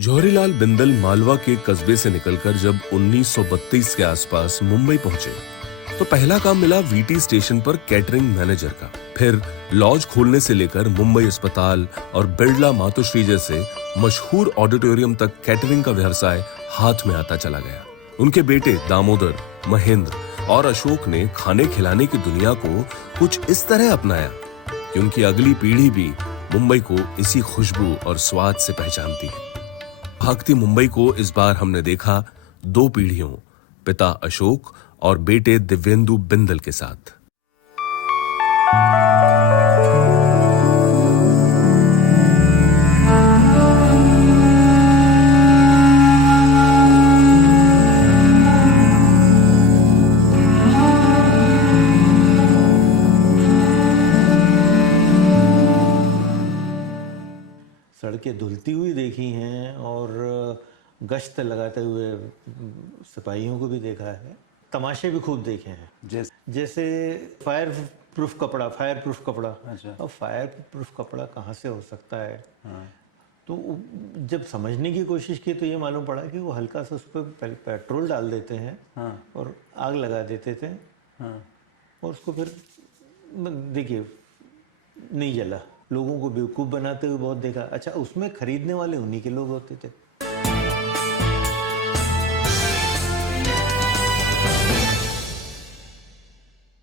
जौहरीलाल बिंदल मालवा के कस्बे से निकलकर जब 1932 के आसपास मुंबई पहुंचे तो पहला काम मिला वीटी स्टेशन पर कैटरिंग मैनेजर का। फिर लॉज खोलने से लेकर मुंबई अस्पताल और बिरला मातोश्री जैसे मशहूर ऑडिटोरियम तक कैटरिंग का व्यवसाय हाथ में आता चला गया। उनके बेटे दामोदर, महेंद्र और अशोक ने खाने खिलाने की दुनिया को कुछ इस तरह अपनाया कि उनकी अगली पीढ़ी भी मुंबई को इसी खुशबू और स्वाद से पहचानती है। भागती मुंबई को इस बार हमने देखा दो पीढ़ियों, पिता अशोक और बेटे दिव्येंदु बिंदल के साथ। सड़कें धुलती हुई देखी हैं और गश्त लगाते हुए सिपाहियों को भी देखा है। तमाशे भी खूब देखे हैं, जैसे फायर प्रूफ कपड़ा। अच्छा। अब फायर प्रूफ कपड़ा कहाँ से हो सकता है? हाँ। तो जब समझने की कोशिश की तो ये मालूम पड़ा कि वो हल्का सा उस पर पेट्रोल डाल देते हैं। हाँ। और आग लगा देते थे। हाँ। और उसको फिर देखिए नहीं जला। लोगों को बेवकूफ़ बनाते हुए बहुत देखा। अच्छा, उसमें खरीदने वाले उन्हीं के लोग होते थे।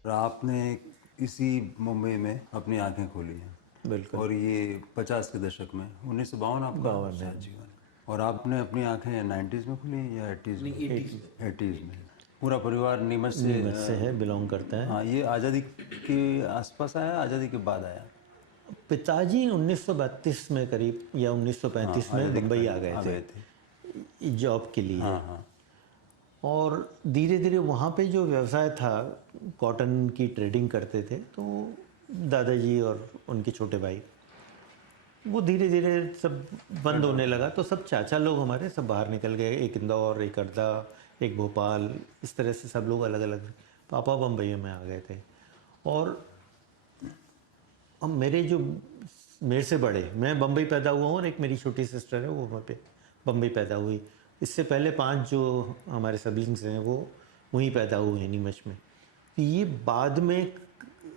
और आपने इसी मुंबई में अपनी आंखें खोली हैं। बिल्कुल। और ये 50 के दशक में 1952 आपका 52 है। जीवन। और आपने अपनी आंखें 90s में खोली या 80s में? 80s में। पूरा परिवार नीमच से है, बिलोंग करता है। हाँ, ये आज़ादी के आसपास आया, आज़ादी के बाद आया? पिताजी 1932 में करीब या 1935 में मुंबई आ गए थे जॉब के लिए। हाँ हाँ। और धीरे धीरे वहाँ पे जो व्यवसाय था, कॉटन की ट्रेडिंग करते थे, तो दादाजी और उनके छोटे भाई वो धीरे धीरे सब बंद होने लगा। तो सब चाचा लोग हमारे सब बाहर निकल गए, एक इंदौर, एक हरदा, एक भोपाल, इस तरह से सब लोग अलग अलग। पापा बम्बई में आ गए थे। और अब मेरे से बड़े, मैं बम्बई पैदा हुआ हूँ और एक मेरी छोटी सिस्टर है वो वहाँ पे बम्बई पैदा हुई। इससे पहले 5 जो हमारे सिबलिंग्स हैं वो वहीं पैदा हुए हैं, नीमच में। ये बाद में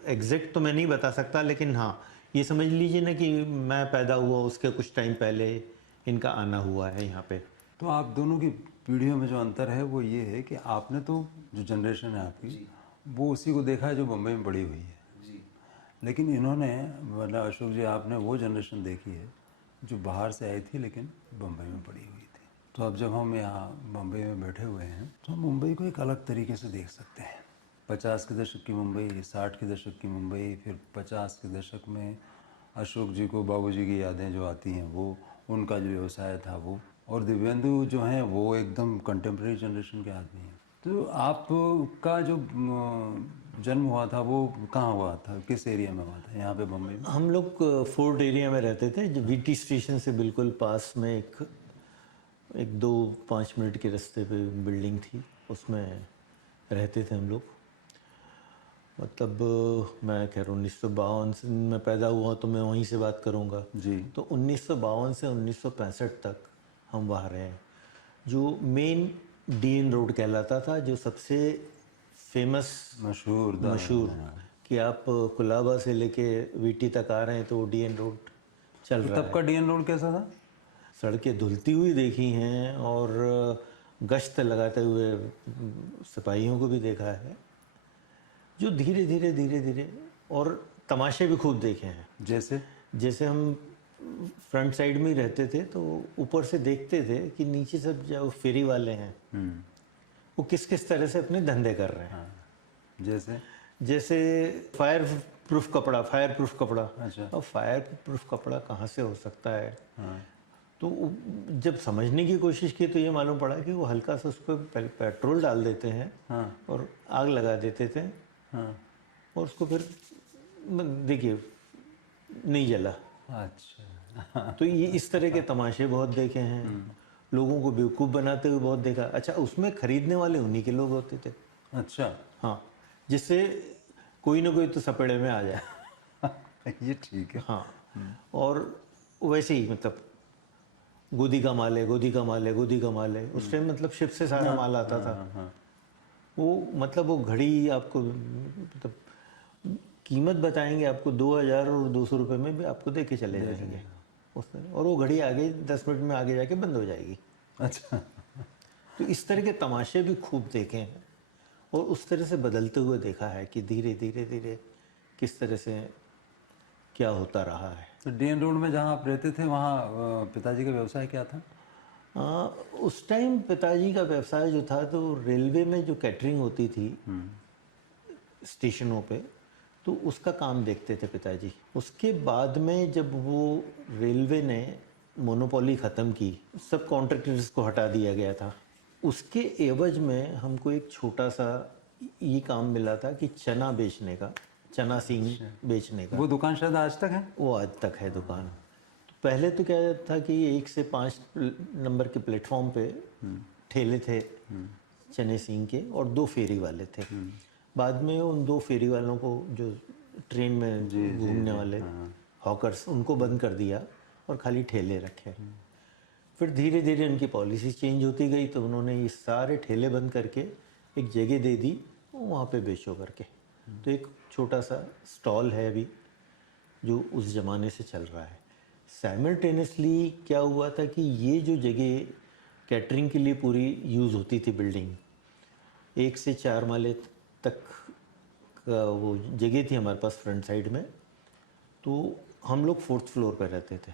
एग्जैक्ट तो मैं नहीं बता सकता, लेकिन हाँ ये समझ लीजिए ना कि मैं पैदा हुआ उसके कुछ टाइम पहले इनका आना हुआ है यहाँ पे। तो आप दोनों की पीढ़ियों में जो अंतर है वो ये है कि आपने तो जो जनरेशन है आपकी वो उसी को देखा है जो बम्बई में बड़ी हुई है। लेकिन इन्होंने, मतलब अशोक जी, आपने वो जनरेशन देखी है जो बाहर से आई थी लेकिन बम्बई में पड़ी हुई थी। तो अब जब हम यहाँ बम्बई में बैठे हुए हैं तो हम मुंबई को एक अलग तरीके से देख सकते हैं। 50 के दशक की मुंबई, 60 के दशक की मुंबई, फिर 50 के दशक में अशोक जी को बाबूजी की यादें जो आती हैं वो, उनका जो व्यवसाय था वो, और दिव्येंदु जो हैं वो एकदम कंटेम्प्रेरी जनरेशन के आदमी हैं। तो आपका जो जन्म हुआ था वो कहाँ हुआ था, किस एरिया में हुआ था यहाँ पे बम्बई में? हम लोग फोर्ट एरिया में रहते थे, जो वीटी स्टेशन से बिल्कुल पास में एक 2-5 मिनट के रास्ते पे बिल्डिंग थी, उसमें रहते थे हम लोग। मतलब मैं कह रहा हूँ 1952 में पैदा हुआ तो मैं वहीं से बात करूँगा जी। तो 1952 से 1965 तक हम वहाँ रहे। जो मेन डीएन रोड कहलाता था, जो सबसे फेमस मशहूर कि आप कुलाबा से लेके वीटी तक आ रहे हैं तो वो डीएन रोड चल रहा है। तब का डीएन रोड कैसा था? सड़कें धुलती हुई देखी हैं और गश्त लगाते हुए सिपाहियों को भी देखा है, जो धीरे धीरे और तमाशे भी खूब देखे हैं। जैसे हम फ्रंट साइड में ही रहते थे तो ऊपर से देखते थे कि नीचे सब जो फेरी वाले हैं वो किस किस तरह से अपने धंधे कर रहे हैं। जैसे फायर प्रूफ कपड़ा। अच्छा। अब फायर प्रूफ कपड़ा कहाँ से हो सकता है? हाँ। तो जब समझने की कोशिश की तो ये मालूम पड़ा कि वो हल्का सा उस पर पेट्रोल डाल देते हैं। हाँ। और आग लगा देते थे। हाँ। और उसको फिर देखिए नहीं जला। अच्छा। तो ये इस तरह के तमाशे बहुत देखे हैं, लोगों को बेवकूफ़ बनाते हुए बहुत देखा। अच्छा, उसमें खरीदने वाले उन्हीं के लोग होते थे। अच्छा। हाँ, जिससे कोई ना कोई तो सपेड़े में आ जाए। ये ठीक है। हाँ। और वैसे ही मतलब गोदी का माल है, गोदी का माल है, गोदी का माल है। उस टाइम मतलब शिप से सारा माल आता था। वो मतलब वो घड़ी आपको मतलब कीमत बताएंगे आपको 2000 और 200 रुपये में भी आपको दे के चले जाएंगे उस तरह। और वो घड़ी आगे 10 मिनट में आगे जाके बंद हो जाएगी। अच्छा। तो इस तरह के तमाशे भी खूब देखे हैं और उस तरह से बदलते हुए देखा है कि धीरे धीरे धीरे किस तरह से क्या होता रहा है। तो डीएन रोड में जहाँ आप रहते थे वहाँ पिताजी का व्यवसाय क्या था? उस टाइम पिताजी का व्यवसाय जो था तो रेलवे में जो कैटरिंग होती थी स्टेशनों पे, तो उसका काम देखते थे पिताजी। उसके बाद में जब वो रेलवे ने मोनोपोली ख़त्म की, सब कॉन्ट्रैक्टर्स को हटा दिया गया था, उसके एवज में हमको एक छोटा सा ये काम मिला था कि चना बेचने का, चना सींग बेचने का। वो दुकान शायद आज तक है? वो आज तक है दुकान। तो पहले तो क्या था कि 1 से 5 नंबर के प्लेटफॉर्म पे ठेले थे चने सींग के और 2 फेरी वाले थे। बाद में उन 2 फेरी वालों को, जो ट्रेन में घूमने वाले हॉकर्स, उनको बंद कर दिया और खाली ठेले रखे। फिर धीरे धीरे उनकी पॉलिसी चेंज होती गई तो उन्होंने ये सारे ठेले बंद करके एक जगह दे दी, वहाँ पे बेचो करके। तो एक छोटा सा स्टॉल है अभी जो उस ज़माने से चल रहा है। साइमल्टेनियसली क्या हुआ था कि ये जो जगह कैटरिंग के लिए पूरी यूज़ होती थी, बिल्डिंग 1 से 4 माले तक का वो जगह थी हमारे पास फ्रंट साइड में, तो हम लोग 4th फ्लोर पर रहते थे।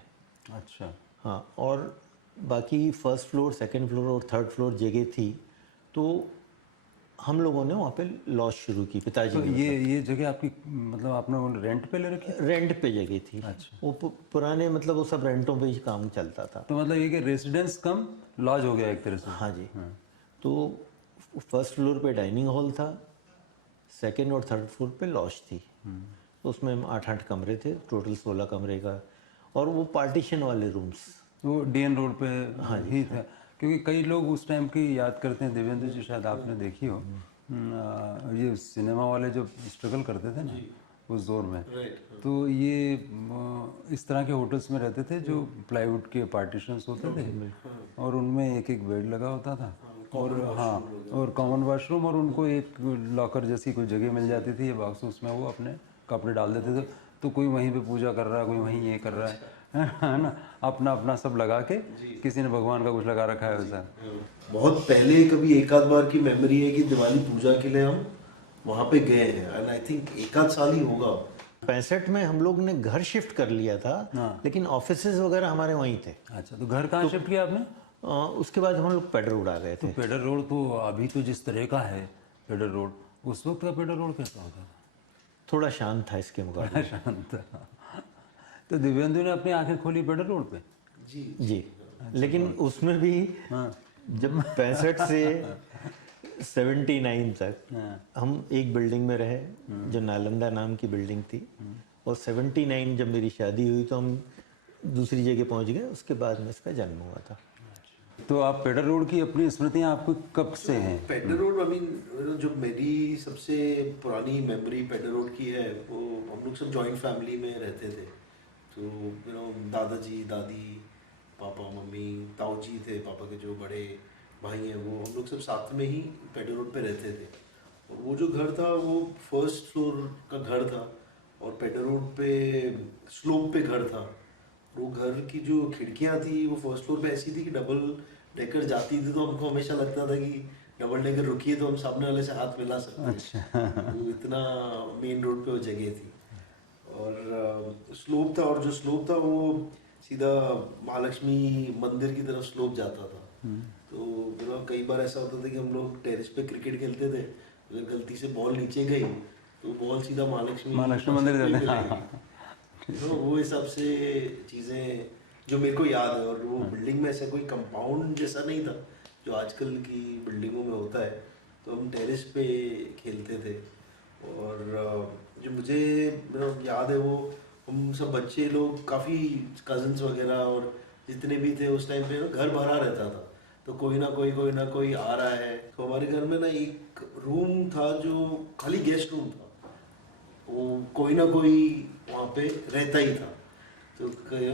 अच्छा। हाँ, और बाकी 1st फ्लोर, 2nd फ्लोर और 3rd फ्लोर जगह थी। तो हम लोगों ने वहाँ पे लॉज शुरू की, पिताजी तो ने। ये जगह आपकी मतलब आपने वो रेंट पे ले रखी? रेंट पे जगह थी। अच्छा। वो पुराने मतलब वो सब रेंटों पे ही काम चलता था। तो मतलब ये कि रेसिडेंस कम लॉज हो गया एक तरह से? हाँ जी। तो 1st फ्लोर पे डाइनिंग हॉल था, 2nd और 3rd फ्लोर पे लॉज थी। उसमें 8-8 कमरे थे, टोटल 16 कमरे का, और वो पार्टीशन वाले रूम्स। वो डीएन रोड पे ही था? क्योंकि कई लोग उस टाइम की याद करते हैं, देवेंद्र जी शायद आपने देखी हो, ये सिनेमा वाले जो स्ट्रगल करते थे ना उस दौर में, तो ये इस तरह के होटल्स में रहते थे जो प्लाईवुड के पार्टीशंस होते थे और उनमें एक एक बेड लगा होता था और और कॉमन वाशरूम, और उनको एक लॉकर जैसी कोई जगह मिल जाती थी, ये बॉक्स, उसमें वो अपने कपड़े डाल देते थे। तो कोई वहीं पे पूजा कर रहा है, कोई वहीं ये कर रहा है ना, अपना अपना सब लगा के, किसी ने भगवान का कुछ लगा रखा है वैसा। बहुत पहले कभी एक आध बार की मेमोरी है कि दिवाली पूजा के लिए हम वहाँ पे गए हैं, एंड आई थिंक 1 आध साल ही होगा। 65 में हम लोग ने घर शिफ्ट कर लिया था, लेकिन ऑफिसेज वगैरह हमारे वहीं थे। अच्छा, तो घर कहाँ शिफ्ट किया आपने? उसके बाद हम लोग पेडर रोड आ गए थे। तो पेडर रोड तो अभी तो जिस तरह का है पेडर रोड, उस वक्त का पेडर रोड कैसा होता था? थोड़ा शांत था इसके मुकाबले। शांत था। तो दिव्येंदु ने अपनी आंखें खोली पेडर रोड पे? जी। लेकिन उसमें भी जब 65 से 79 तक हम एक बिल्डिंग में रहे जो नालंदा नाम की बिल्डिंग थी, और 79 जब मेरी शादी हुई तो हम दूसरी जगह पहुंच गए। उसके बाद में इसका जन्म हुआ था। तो आप पेडर रोड की अपनी स्मृतियाँ आपको कब से हैं? पेडर रोड, आई मीन जो मेरी सबसे पुरानी मेमोरी पेडर रोड की है, वो हम लोग सब जॉइंट फैमिली में रहते थे। तो दादाजी, दादी, पापा, मम्मी, ताऊ जी थे पापा के जो बड़े भाई हैं, वो हम लोग सब साथ में ही पेडर रोड पे रहते थे। और वो जो घर था वो 1st फ्लोर का घर था और पेडर रोड पे स्लोप पे घर था। वो घर की जो खिड़कियाँ थी वो 1st फ्लोर पे ऐसी थी कि डबल डेकर जाती थी, तो हमको हमेशा लगता था कि डबल डेकर रुकी है तो हम सामने वाले से हाथ मिला सकते हैं। अच्छा। तो इतना मेन रोड पे वो जगह थी और स्लोप था, और जो स्लोप था वो सीधा महालक्ष्मी मंदिर की तरफ स्लोप जाता था। तो कई बार ऐसा होता था कि हम लोग टेरेस पे क्रिकेट खेलते थे, अगर गलती से बॉल नीचे गई तो बॉल सीधा महालक्ष्मी मंदिर जाते हैं। तो वो हिसाब से चीज़ें जो मेरे को याद है। और वो बिल्डिंग में ऐसा कोई कंपाउंड जैसा नहीं था जो आजकल की बिल्डिंगों में होता है, तो हम टेरेस पे खेलते थे। और जो मुझे याद है वो हम सब बच्चे लोग काफ़ी कज़न्स वगैरह और जितने भी थे उस टाइम पे घर भरा रहता था, तो कोई ना कोई आ रहा है। तो हमारे घर में ना एक रूम था जो खाली गेस्ट रूम था, वो कोई ना कोई वहाँ पे रहता ही था। तो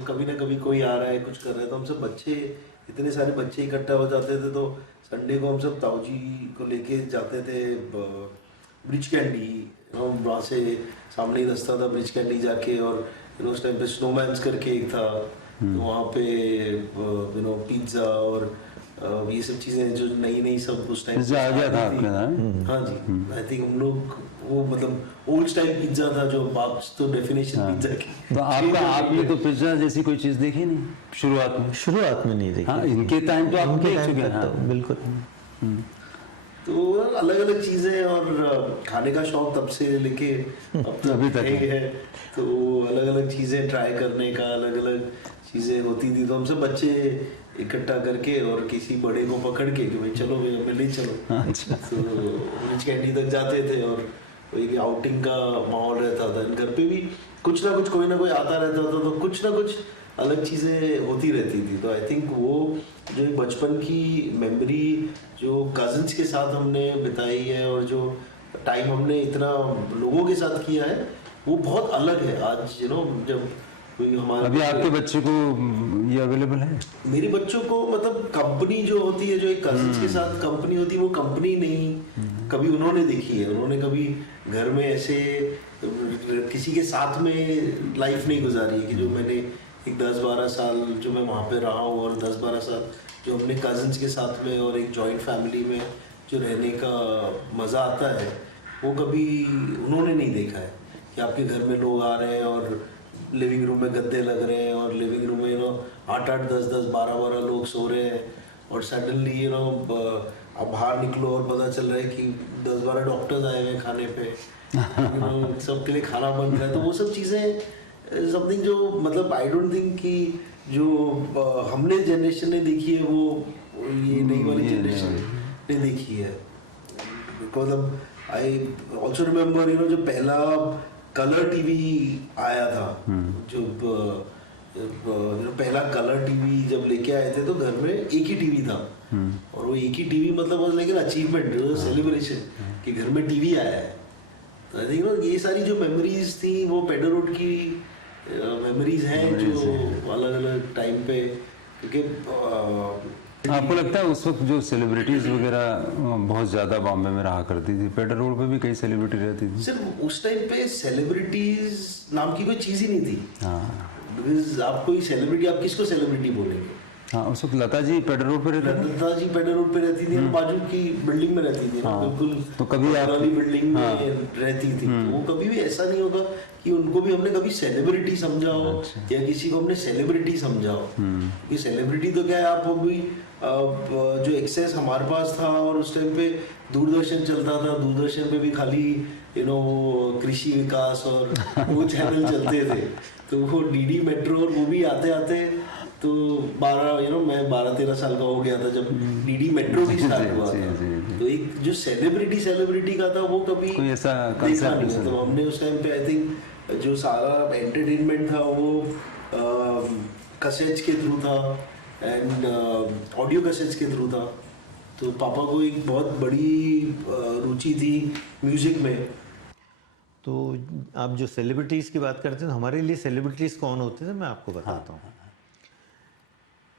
कभी ना कभी कोई आ रहा है कुछ कर रहा है, तो हम सब बच्चे, इतने सारे बच्चे इकट्ठा हो जाते थे, तो संडे को हम सब ताऊजी को लेके जाते थे ब्रिज कैंडी, वहाँ से सामने ही रास्ता था ब्रिज कैंडी जाके, और उस टाइम पे स्नोमैन्स करके एक था, तो वहाँ पे पिज्ज़ा और ये सब चीज़ें जो नई नई सब उस टाइम पिज्जा आ गया था आपके ना? हाँ जी, आई थिंक हम लोग वो मतलब ओल्ड स्टाइल पिज्जा था, जो आप तो डेफिनेशन पिज्जा की। तो आपने तो पिज्जा जैसी कोई चीज देखी नहीं शुरुआत में? शुरुआत में नहीं देखी। हाँ, इनके टाइम तो आप उनके देख टाइम चुके हैं। तक तो हाँ। बिल्कुल। तो अलग अलग चीजें, और खाने का शौक तब से लेके अब अभी तक तक है। है। तो अलग अलग चीजें ट्राई करने का, अलग अलग चीजें होती थी, तो हम सब बच्चे इकट्ठा करके और किसी बड़े को पकड़ के कि भाई चलो भाई हमें ले चलो, अच्छा। तो ब्रिज कैंडी तक जाते थे, और वही आउटिंग का माहौल रहता था। घर पे भी कुछ ना कुछ कोई ना कोई आता रहता था, तो कुछ ना कुछ अलग चीज़ें होती रहती थी। तो आई थिंक वो जो एक बचपन की मेमोरी जो कजिन्स के साथ हमने बिताई है, और जो टाइम हमने इतना लोगों के साथ किया है, वो बहुत अलग है। आज जब कोई हमारे अभी आपके बच्चे को ये अवेलेबल है? मेरे बच्चों को मतलब कंपनी जो होती है, जो एक कजिन्स के साथ कंपनी होती है, वो कंपनी नहीं कभी उन्होंने देखी है। उन्होंने कभी घर में ऐसे किसी के साथ में लाइफ नहीं गुजारी है कि जो मैंने एक 10-12 साल जो मैं वहाँ पे रहा हूँ, और 10-12 साल जो हमने कजिन्स के साथ में और एक जॉइंट फैमिली में जो रहने का मज़ा आता है, वो कभी उन्होंने नहीं देखा है कि आपके घर में लोग आ रहे हैं और लिविंग रूम में गद्दे लग रहे हैं, और लिविंग रूम में 8-8, 10-10, 12-12 लोग सो रहे हैं, और सडनली अब बाहर निकलो और पता चल रहा है कि 10-12 डॉक्टर्स आए हुए हैं खाने पे, सबके लिए खाना बन रहा है। तो वो सब चीज़ें समथिंग जो मतलब आई डोंट थिंक कि जो हमने जनरेशन ने देखी है, वो ये नई वाली जनरेशन ने देखी है। मतलब आई ऑल्सो रिमेम्बर जो पहला कलर टीवी आया था, जो पहला कलर टीवी जब लेके आए थे, तो घर में एक ही टीवी था, और वो एक ही टीवी मतलब लेकिन अचीवमेंट, सेलिब्रेशन कि घर में टीवी आया है। तो आई थिंक ये सारी जो मेमोरीज थी, वो पेडर रोड की मेमोरीज हैं, जो अलग अलग टाइम पे, क्योंकि आपको लगता है उस वक्त जो सेलिब्रिटीज वगैरह बहुत ज्यादा बॉम्बे में रहा करती थी? पेडर रोड पे भी कई सेलिब्रिटी रहती थी। सिर्फ उस टाइम पे सेलिब्रिटीज नाम की कोई चीज ही नहीं थी। हाँ, बिकॉज आप कोई सेलिब्रिटी, आप किसको सेलिब्रिटी बोलेंगे? हाँ, उस वक्त लता जी पेडर रोड पे रहती थी। लता जी पेडर रोड पे रहती थी, बाजू की बिल्डिंग में रहती थी, बिल्कुल तो कभी आप वाली बिल्डिंग में रहती थी। तो वो कभी भी ऐसा नहीं होगा कि उनको भी हमने कभी सेलिब्रिटी समझा हो, या किसी को हमने सेलिब्रिटी समझा हो। कि सेलिब्रिटी तो क्या है, आप अभी जो एक्सेस हमारे पास था, और उस टाइम पे दूरदर्शन चलता था, दूरदर्शन पे भी खाली कृषि विकास और वो चैनल चलते थे, तो वो डीडी मेट्रो, और वो भी आते आते तो 12 मैं 12-13 साल का हो गया था जब डीडी मेट्रो भी स्टार्ट हुआ था। तो एक जो सेलिब्रिटी का था, वो कभी कोई ऐसा देखा नहीं। तो हमने उस टाइम पे आई थिंक जो सारा एंटरटेनमेंट था, वो कैसेट्स के थ्रू था, एंड ऑडियो कैसेट्स के थ्रू था। तो पापा को एक बहुत बड़ी रुचि थी म्यूजिक में। तो आप जो सेलिब्रिटीज़ की बात करते हैं, हमारे लिए सेलिब्रिटीज़ कौन होते थे मैं आपको बताता हूँ।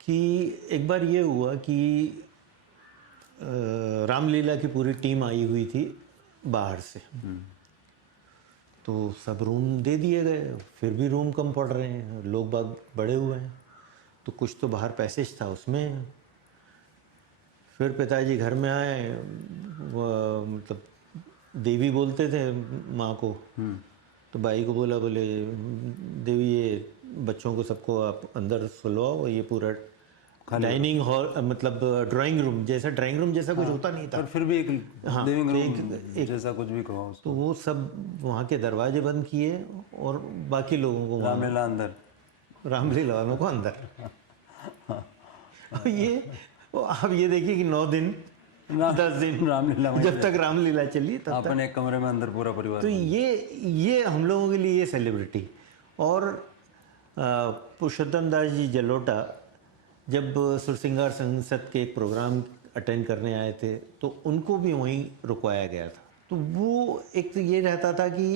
कि एक बार ये हुआ कि रामलीला की पूरी टीम आई हुई थी बाहर से, तो सब रूम दे दिए गए, फिर भी रूम कम पड़ रहे हैं, लोग बाग बड़े हुए हैं, तो कुछ तो बाहर पैसेज था उसमें। फिर पिताजी घर में आए, मतलब देवी बोलते थे माँ को, तो भाई को बोले देवी ये बच्चों को सबको आप अंदर सुलवाओ, ये पूरा डाइनिंग हॉल मतलब ड्राइंग रूम जैसा कुछ होता नहीं था, पर फिर भी एक लिविंग रूम एक जैसा कुछ भी कहो उसको। तो वो सब वहाँ के दरवाजे बंद किए, और बाकी लोगों को रामलीला अंदर, रामलीला वालों को अंदर। अब ये देखिए कि 9 दिन 10 दिन रामलीला में जब तक रामलीला चली तब तक। अपन एक कमरे में अंदर पूरा परिवार। तो ये हम लोगों के लिए ये सेलिब्रिटी। और पुरुषोत्तम दास जी जलोटा जब सुरसिंगार संसद के एक प्रोग्राम अटेंड करने आए थे, तो उनको भी वहीं रुकवाया गया था। तो वो एक तो ये रहता था कि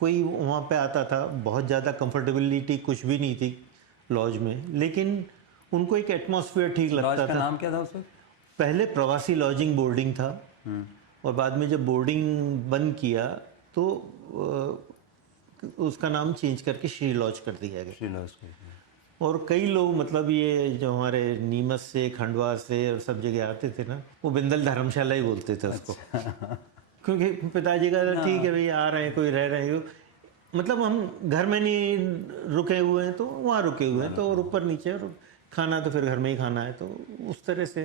कोई वहाँ पे आता था, बहुत ज़्यादा कंफर्टेबिलिटी कुछ भी नहीं थी लॉज में, लेकिन उनको एक एटमॉस्फेयर ठीक लॉज लगता का था। नाम क्या था उस वक्त? पहले प्रवासी लॉजिंग बोर्डिंग था, और बाद में जब बोर्डिंग बंद किया तो उसका नाम चेंज करके श्री लॉज कर दिया गया। श्री लॉज का। और कई लोग मतलब ये जो हमारे नीमच से, खंडवा से और सब जगह आते थे ना, वो बिंदल धर्मशाला ही बोलते थे उसको। क्योंकि पिताजी का ठीक है भाई, आ रहे हैं, कोई रह रहे हो, मतलब हम घर में नहीं रुके हुए हैं तो वहाँ रुके हुए हैं, तो और ऊपर नीचे, और खाना तो फिर घर में ही खाना है, तो उस तरह से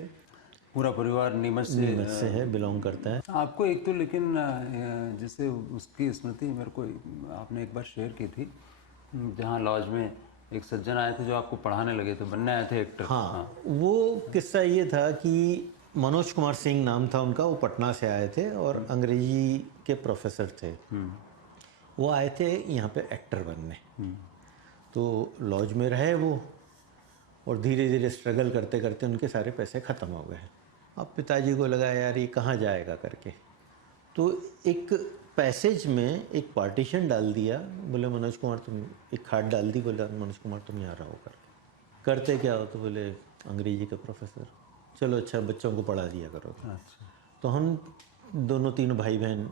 पूरा परिवार नीमच से है, बिलोंग करता है। आपको एक तो लेकिन जैसे उसकी स्मृति मेरे को आपने एक बार शेयर की थी, जहाँ लॉज में एक सज्जन आए थे जो आपको पढ़ाने लगे थे, बनने आए थे एक्टर। हाँ, वो किस्सा ये था कि मनोज कुमार सिंह नाम था उनका, वो पटना से आए थे और अंग्रेजी के प्रोफेसर थे। वो आए थे यहाँ पे एक्टर बनने, तो लॉज में रहे वो, और धीरे धीरे स्ट्रगल करते करते उनके सारे पैसे ख़त्म हो गए। अब पिताजी को लगा यार ये कहाँ जाएगा करके, तो एक पैसेज में एक पार्टीशन डाल दिया, बोले मनोज कुमार तुम, एक खाट डाल दी, बोले मनोज कुमार तुम यहाँ रहो करके। करते क्या हो, तो बोले अंग्रेजी के प्रोफेसर, चलो अच्छा बच्चों को पढ़ा दिया करो। अच्छा। तो हम दोनों तीनों भाई बहन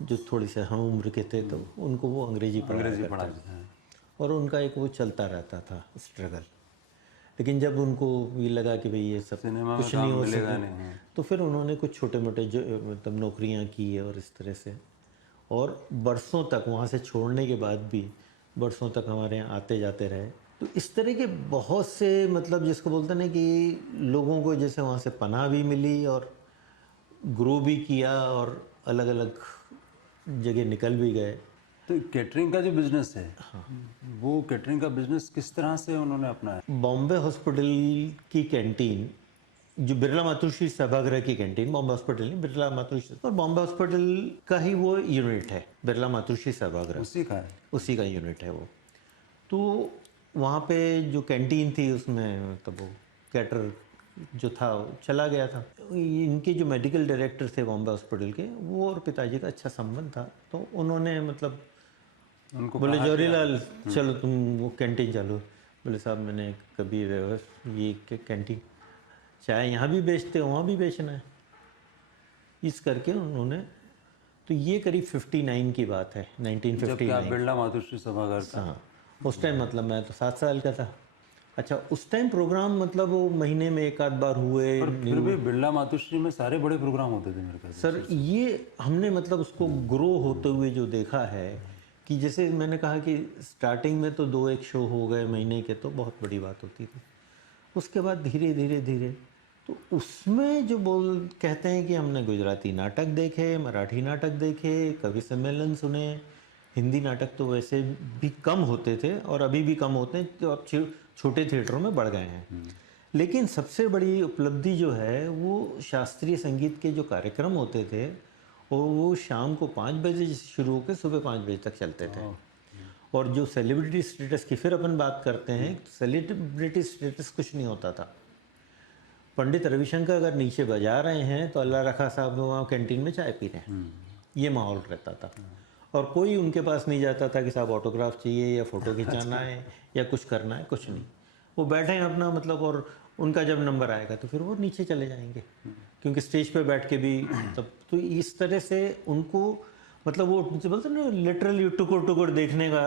जो थोड़ी से हम उम्र के थे, तो उनको वो अंग्रेजी पढ़ाया करते थे, और उनका एक वो चलता रहता था स्ट्रगल। लेकिन जब उनको ये लगा कि भाई ये सब कुछ नहीं हो सकेगा, तो फिर उन्होंने कुछ छोटे मोटे जो मतलब नौकरियां की है, और इस तरह से, और बरसों तक वहाँ से छोड़ने के बाद भी बरसों तक हमारे यहाँ आते जाते रहे। तो इस तरह के बहुत से मतलब जिसको बोलते हैं ना कि लोगों को जैसे वहाँ से पनाह भी मिली और ग्रो भी किया और अलग अलग जगह निकल भी गए। तो कैटरिंग का जो बिजनेस है, वो कैटरिंग का बिजनेस किस तरह से उन्होंने अपनाया? बॉम्बे हॉस्पिटल की कैंटीन, जो बिरला मातृश्री सभागृह की कैंटीन, बॉम्बे हॉस्पिटल नहीं, बिरला मातृश्री, और बॉम्बे हॉस्पिटल का ही वो यूनिट है, बिरला मातृश्री सभागृह, उसी का है, उसी का यूनिट है वो। तो वहाँ पे जो कैंटीन थी उसमें मतलब वो कैटर जो था वो चला गया था। इनके जो मेडिकल डायरेक्टर थे बॉम्बे हॉस्पिटल के, वो और पिताजी का अच्छा संबंध था, तो उन्होंने मतलब उनको बोले जौहरीलाल चलो तुम वो कैंटीन चालू। बोले साहब मैंने कभी ये कैंटीन चाहे यहाँ भी बेचते हो वहाँ भी बेचना है, इस करके उन्होंने, तो ये करीब 59 की बात है, 1959। बिरला मातृश्री सभागार का। हाँ, उस टाइम मतलब मैं तो 7 साल का था। अच्छा, उस टाइम प्रोग्राम मतलब वो महीने में एक आध बार हुए। पर फिर भी बिरला मातृश्री में सारे बड़े प्रोग्राम होते थे मेरे ख्याल से। सर ये हमने मतलब उसको ग्रो होते हुए जो देखा है, कि जैसे मैंने कहा कि स्टार्टिंग में तो 2-1 शो हो गए महीने के, तो बहुत बड़ी बात होती थी। उसके बाद धीरे धीरे धीरे तो उसमें जो कहते हैं कि हमने गुजराती नाटक देखे, मराठी नाटक देखे, कवि सम्मेलन सुने, हिंदी नाटक तो वैसे भी कम होते थे और अभी भी कम होते हैं, तो अब छोटे थिएटरों में बढ़ गए हैं। लेकिन सबसे बड़ी उपलब्धि जो है वो शास्त्रीय संगीत के जो कार्यक्रम होते थे, और वो शाम को 5 बजे से शुरू होकर सुबह 5 बजे तक चलते थे। और जो सेलिब्रिटी स्टेटस की फिर अपन बात करते हैं, सेलिब्रिटी स्टेटस कुछ नहीं होता था। पंडित रविशंकर अगर नीचे बजा रहे हैं तो अल्लाह रखा साहब वहाँ कैंटीन में चाय पी रहे हैं, ये माहौल रहता था। और कोई उनके पास नहीं जाता था कि साहब ऑटोग्राफ चाहिए या फ़ोटो खिंचाना है या कुछ करना है, कुछ नहीं। वो बैठे हैं अपना मतलब, और उनका जब नंबर आएगा तो फिर वो नीचे चले जाएंगे, क्योंकि स्टेज पे बैठ के भी तब तो इस तरह से उनको मतलब वो बोलते ना लिटरली टुकुर टुकुर देखने का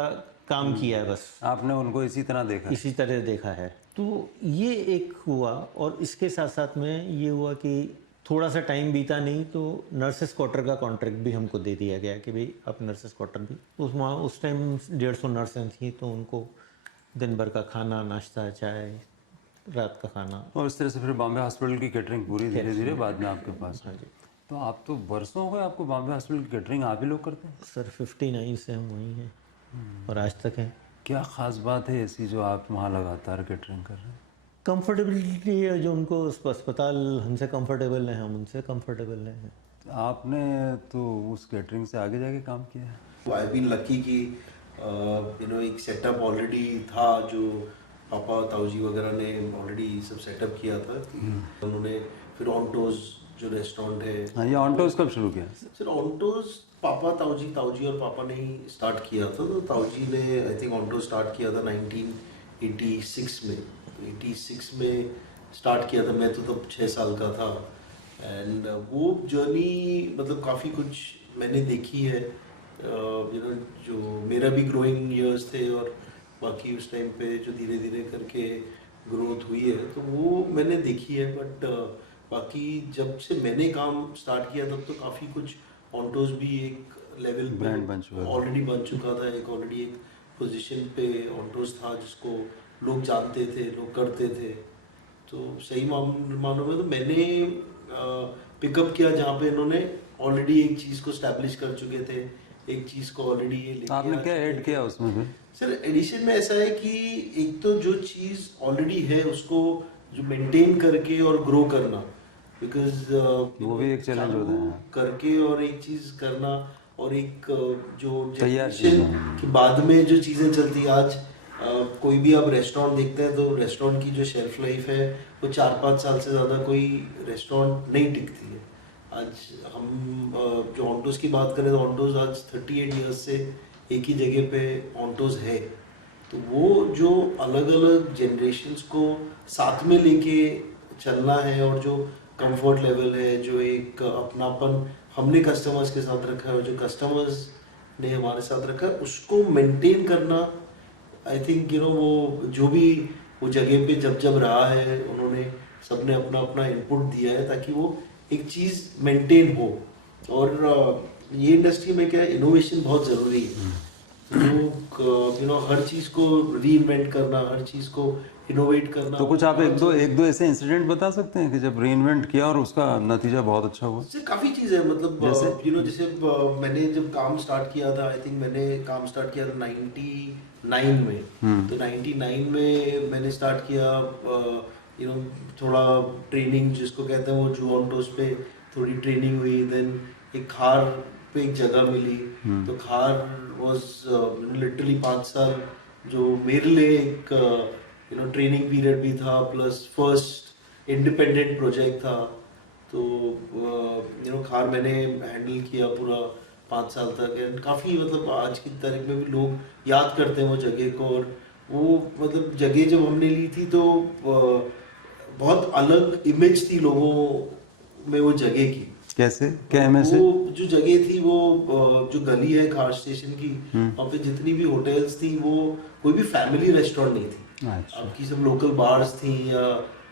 काम किया है बस। आपने उनको इसी तरह देखा? इसी तरह देखा है। तो ये एक हुआ, और इसके साथ साथ में ये हुआ कि थोड़ा सा टाइम बीता नहीं तो नर्सेस क्वार्टर का कॉन्ट्रैक्ट भी हमको दे दिया गया कि भाई आप नर्सेस क्वार्टर भी, उस टाइम 150 नर्सें थी, तो उनको दिन भर का खाना, नाश्ता, चाय, रात का खाना। और इस तरह से फिर बॉम्बे हॉस्पिटल की कैटरिंग पूरी धीरे धीरे बाद में आपके पास। हाँ जी। तो आप तो बरसों हो गए आपको बॉम्बे हॉस्पिटल की कैटरिंग आप ही लोग करते हैं? सर 59 से हम वहीं हैं और आज तक हैं। क्या ख़ास बात है ऐसी जो आप वहाँ लगातार कैटरिंग कर रहे हैं? कंफर्टेबिलिटी है, जो उनको अस्पताल हमसे कंफर्टेबल है, हम उनसे कंफर्टेबल हैं। आपने तो उस कैटरिंग से आगे जाके काम किया है। आई बीन लकी कि एक सेटअप ऑलरेडी था, जो पापा ताऊजी वगैरह ने ऑलरेडी सब सेटअप किया था। उन्होंने फिर ऑन टोज जो रेस्टोरेंट है। हाँ, ये ऑनटोस कब शुरू किया? सर ऑन्टोज पापा ताऊजी और पापा ने ही स्टार्ट किया था। तो ताऊजी ने आई थिंक ऑन्टोज स्टार्ट किया था 1986 में। तो 86 में स्टार्ट किया था, मैं तो तब 6 साल का था। एंड वो जर्नी मतलब काफ़ी कुछ मैंने देखी है, यू नो जो मेरा भी ग्रोइंग ईयर्स थे और बाकी उस टाइम पे जो धीरे धीरे करके ग्रोथ हुई है तो वो मैंने देखी है। बट बाकी जब से मैंने काम स्टार्ट किया तब तो काफ़ी कुछ ऑन्टोज भी एक लेवल ब्रांड बन चुका पे था। ऑलरेडी बन चुका था, एक ऑलरेडी एक पोजीशन पे ऑन्टोज था जिसको लोग जानते थे, लोग करते थे। तो सही मानों में तो मैंने पिकअप किया जहाँ पे इन्होंने ऑलरेडी एक चीज़ को स्टैब्लिश कर चुके थे, एक चीज़ को ऑलरेडी ये लेके आपने आ क्या चुके ऐड थे। किया उसमें फिर? सर एडिशन में ऐसा है कि एक तो जो चीज़ ऑलरेडी है उसको जो मेंटेन करके और ग्रो करना, बिकॉज वो भी एक challenge होता है। करके और एक चीज़ करना और एक जो तैयार generation चीज़ें। के बाद में जो चीज़ें चलती हैं आज, कोई भी आप रेस्टोरेंट देखते हैं तो रेस्टोरेंट की जो शेल्फ लाइफ है वो 4-5 साल से ज़्यादा कोई रेस्टोरेंट नहीं टिकती है। आज हम जो ऑन्टोज की बात करें तो ऑन्टोज आज 38 ईयर्स से एक ही जगह पे ऑन्टोज है। तो वो जो अलग अलग जनरेशन्स को साथ में लेके चलना है और जो कंफर्ट लेवल है, जो एक अपनापन हमने कस्टमर्स के साथ रखा है और जो कस्टमर्स ने हमारे साथ रखा है उसको मेंटेन करना, आई थिंक यू नो वो जो भी वो जगह पे जब रहा है उन्होंने सबने अपना अपना इनपुट दिया है ताकि वो एक चीज़ मेंटेन हो। और ये इंडस्ट्री में क्या है, इनोवेशन बहुत ज़रूरी है। तो यू नो हर चीज़ को रीइन्वेंट करना, हर चीज़ को इनोवेट करना। तो कुछ आप एक दो ऐसे इंसिडेंट बता सकते हैं कि जब रीइन्वेंट किया और उसका नतीजा बहुत अच्छा हुआ? इससे काफ़ी चीज़ है, मतलब यू नो जैसे मैंने जब काम स्टार्ट किया था, आई थिंक मैंने काम स्टार्ट किया था 99 में। तो 99 में मैंने स्टार्ट किया, यू नो थोड़ा ट्रेनिंग जिसको कहते हैं वो जो ऑन्टोस पे थोड़ी ट्रेनिंग हुई। देन एक खार पे एक जगह मिली, तो खार वॉज लिटरली 5 साल जो मेरे लिए एक यू नो ट्रेनिंग पीरियड भी था, प्लस फर्स्ट इंडिपेंडेंट प्रोजेक्ट था। तो यू नो खार मैंने हैंडल किया पूरा 5 साल तक। एंड काफ़ी मतलब आज की तारीख में भी लोग याद करते हैं वो जगह को। और वो मतलब जगह जब हमने ली थी तो बहुत अलग इमेज थी लोगों में वो जगह की। कैसे, क्या इमेज? वो जो जगह थी वो जो गली है खार स्टेशन की, वहाँ पे जितनी भी होटल्स थी वो कोई भी फैमिली रेस्टोरेंट नहीं थी। अच्छा। आपकी सब लोकल बार्स थी या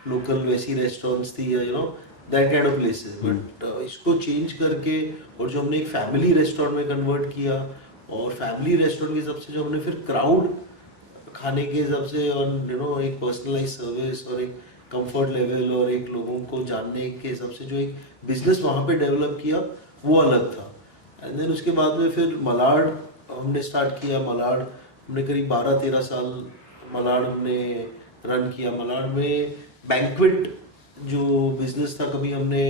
लोकल वैसी रेस्टोरेंट्स थी या you know that kind of places. But इसको चेंज करके और जो हमने एक फैमिली रेस्टोरेंट में कन्वर्ट किया, और फैमिली रेस्टोरेंट के हिसाब से जो हमने फिर क्राउड खाने के हिसाब से और यू नो एक पर्सनलाइज सर्विस और एक कंफर्ट लेवल और एक लोगों को जानने के हिसाब से जो एक बिजनेस वहाँ पे डेवलप किया वो अलग था। एंड देन उसके बाद में फिर मलाड हमने स्टार्ट किया। मलाड हमने करीब 12-13 साल मलाड हमने रन किया। मलाड में बैंक्वेट जो बिजनेस था कभी हमने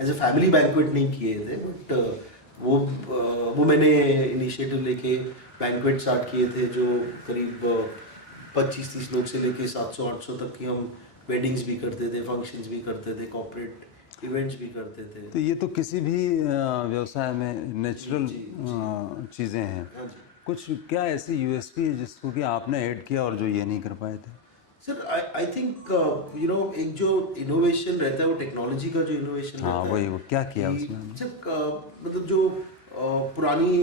एज ए फैमिली बैंक्वेट नहीं किए थे, बट वो मैंने इनिशिएटिव लेके बैंक्वेट स्टार्ट किए थे जो करीब 25-30 लोग से लेके 700-800 तक की हम वेडिंग्स भी करते थे, फंक्शंस भी करते थे, कॉर्पोरेट इवेंट्स भी करते थे। तो ये तो किसी भी व्यवसाय में नेचुरल चीज़ें हैं। हाँ जी। कुछ क्या ऐसी यूएसपी है जिसको कि आपने ऐड किया और जो ये नहीं कर पाए थे? Sir I think you know एक जो इनोवेशन रहता है वो टेक्नोलॉजी का जो इनोवेशन हाँ, रहता है वही वो क्या किया कि उसमें? सर मतलब जो पुरानी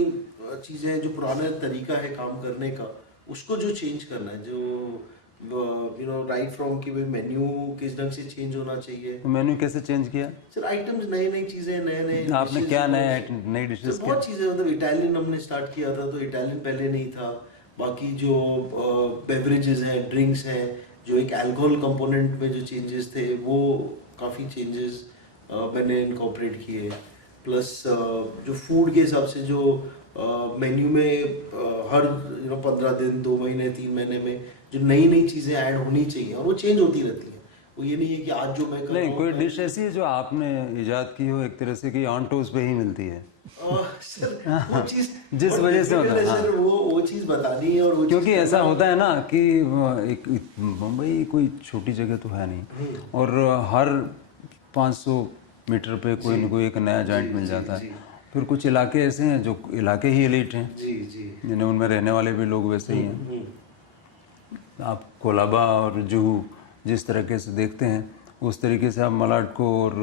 चीज़ें, जो पुराना तरीका है काम करने का, उसको जो चेंज करना है, जो यू नो राइट फ्रॉम कि भाई मेन्यू किस ढंग से चेंज होना चाहिए। तो मेन्यू कैसे चेंज किया? सर आइटम्स नई चीज़ें, नए आपने क्या नई डिशेस तो बहुत चीज़ें, मतलब इटालियन हमने स्टार्ट किया था तो इटालियन पहले नहीं था। बाकी जो बेवरेजेस हैं, ड्रिंक्स हैं, जो एक अल्कोहल कंपोनेंट में जो चेंजेस थे वो काफ़ी चेंजेस मैंने इनकॉर्पोरेट किए। प्लस जो फूड के हिसाब से जो मेन्यू में हर यू नो 15 दिन, 2 महीने, 3 महीने में जो नई चीज़ें ऐड होनी चाहिए और वो चेंज होती रहती हैं। वो ये नहीं है कि आज जो मैं कर रहा नहीं, हूँ कोई डिश ऐसी है जो आपने इजाद की हो एक तरह से कि ऑन टोस्ट पे ही मिलती है? सर वो चीज़ जिस वजह से होता है, हाँ। सर वो चीज़ बतानी है और वो क्योंकि चीज़ ऐसा करना है। होता है ना कि एक मुंबई कोई छोटी जगह तो है नहीं, और हर 500 मीटर पे कोई न कोई एक नया जॉइंट मिल जाता है। फिर कुछ इलाके ऐसे हैं जो इलाके ही एलीट हैं, जी जी। जिन्हें उनमें रहने वाले भी लोग वैसे ही हैं। आप कोलाबा और जुहू जिस तरीके से देखते हैं उस तरीके से आप मलाड को और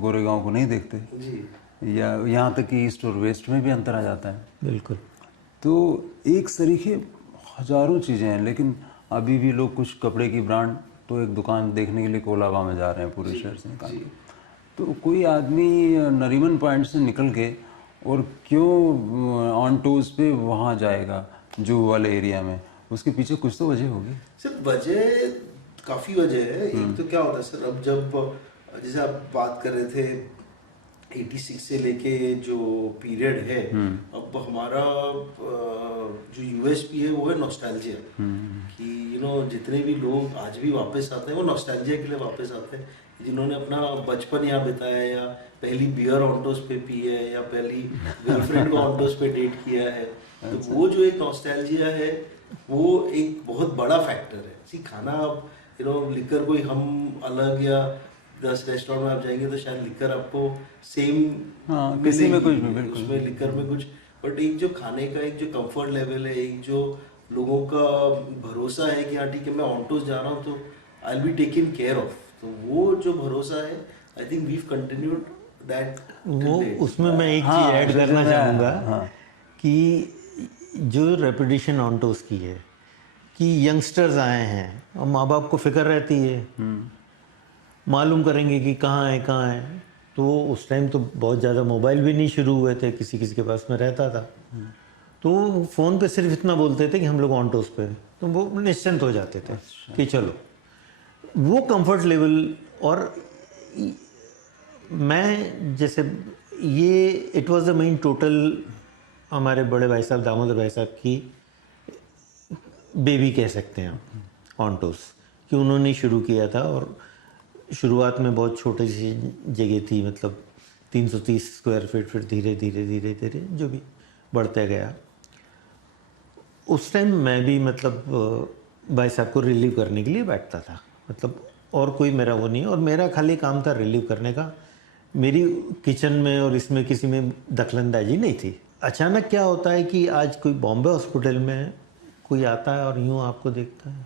गोरेगांव को नहीं देखते, जी या यहाँ तक कि ईस्ट और वेस्ट में भी अंतर आ जाता है। बिल्कुल। तो एक तरीके हज़ारों चीज़ें हैं, लेकिन अभी भी लोग कुछ कपड़े की ब्रांड तो एक दुकान देखने के लिए कोलाबा में जा रहे हैं पूरे शहर से निकाल के। तो कोई आदमी नरीमन पॉइंट से निकल के और क्यों ऑन टूज पे वहाँ जाएगा जुहू वाले एरिया में, उसके पीछे कुछ तो वजह होगी। सर वजह काफ़ी वजह है। एक तो क्या होता है सर, अब जब जैसे आप बात कर रहे थे 86 से लेके जो पीरियड है, अब हमारा जो यूएसपी है वो है नॉस्टैल्जिया, कि जितने भी लोग आज भी वापस आते हैं वो नॉस्टैल्जिया के लिए वापस आते हैं, जिन्होंने अपना बचपन यहाँ बिताया या पहली बियर ऑन्टोस पे पी है या पहली गर्लफ्रेंड को ऑन्टोस पे डेट किया है। तो वो जो एक नॉस्टैल्जिया है वो एक बहुत बड़ा फैक्टर है। सी खाना आप लिकर कोई हम अलग या 10 रेस्टोरेंट में आप जाएंगे तो शायद लिकर आपको सेम किसी में कुछ भी, बिल्कुल उसमें लिकर में कुछ, बट एक जो खाने का एक जो कंफर्ट लेवल है, एक जो लोगों का भरोसा है कि हाँ ठीक है मैं ऑन्टोस जा रहा हूँ तो I will be taken care of, तो वो जो भरोसा है I think we continued that. वो उसमें मैं एक चीज़ ऐड करना चाहूँगा कि जो रेपुटेशन ऑन्टोस की है कि यंगस्टर्स आए हैं और माँ बाप को फिक्र रहती है, मालूम करेंगे कि कहाँ है। तो उस टाइम तो बहुत ज़्यादा मोबाइल भी नहीं शुरू हुए थे, किसी किसी के पास में रहता था, तो फ़ोन पे सिर्फ इतना बोलते थे कि हम लोग ऑन्टोस पे, तो वो निश्चिंत हो जाते थे कि चलो वो कंफर्ट लेवल। और मैं जैसे ये it was the main total हमारे बड़े भाई साहब दामोदर भाई साहब की बेबी कह सकते हैं आप ऑन्टोस, कि उन्होंने शुरू किया था। और शुरुआत में बहुत छोटी सी जगह थी, मतलब 330 स्क्वायर फीट, फिर धीरे धीरे जो भी बढ़ते गया। उस टाइम मैं भी मतलब भाई साहब को रिलीव करने के लिए बैठता था, मतलब और कोई मेरा वो नहीं, और मेरा खाली काम था रिलीव करने का। मेरी किचन में और इसमें किसी में दखलंदाजी नहीं थी। अचानक क्या होता है कि आज कोई बॉम्बे हॉस्पिटल में कोई आता है और यूँ आपको देखता है,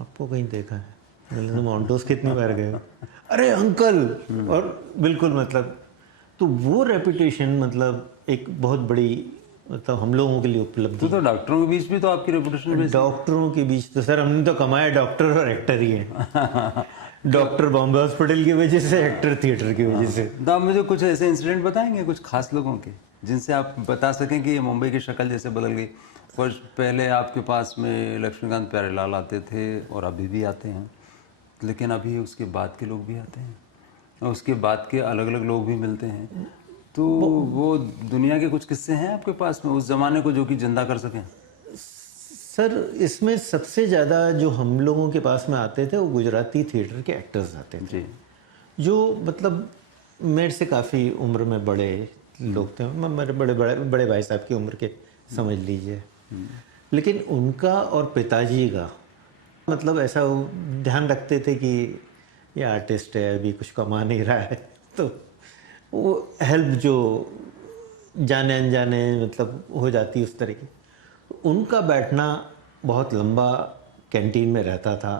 आपको कहीं देखा है, मतलब तुम ऑन्टोस कितनी बार गए हो, अरे अंकल, और बिल्कुल मतलब तो वो रेपुटेशन मतलब एक बहुत बड़ी मतलब हम लोगों के लिए उपलब्धि। तो डॉक्टरों के बीच भी तो आपकी रेपुटेशन, डॉक्टरों के बीच तो सर हमने तो कमाया, डॉक्टर और एक्टर ही है। डॉक्टर बॉम्बे हॉस्पिटल की वजह से, एक्टर थिएटर की वजह से। तो आप मुझे कुछ ऐसे इंसिडेंट बताएंगे कुछ खास लोगों के, जिनसे आप बता सकें कि ये मुंबई की शक्ल जैसे बदल गई। कुछ पहले आपके पास में लक्ष्मीकांत प्यारेलाल आते थे और अभी भी आते हैं, लेकिन अभी उसके बाद के लोग भी आते हैं और उसके बाद के अलग अलग लोग भी मिलते हैं। तो वो दुनिया के कुछ किस्से हैं आपके पास में उस ज़माने को जो कि जिंदा कर सकें? सर इसमें सबसे ज़्यादा जो हम लोगों के पास में आते थे वो गुजराती थिएटर के एक्टर्स आते थे जी, जो मतलब मेरे से काफ़ी उम्र में बड़े लोग थे, मेरे बड़े भाई साहब की उम्र के समझ लीजिए। लेकिन उनका और पिताजी का मतलब ऐसा वो ध्यान रखते थे कि ये आर्टिस्ट है, अभी कुछ कमा नहीं रहा है, तो वो हेल्प जो जाने अनजाने मतलब हो जाती उस तरह की। उनका बैठना बहुत लंबा कैंटीन में रहता था,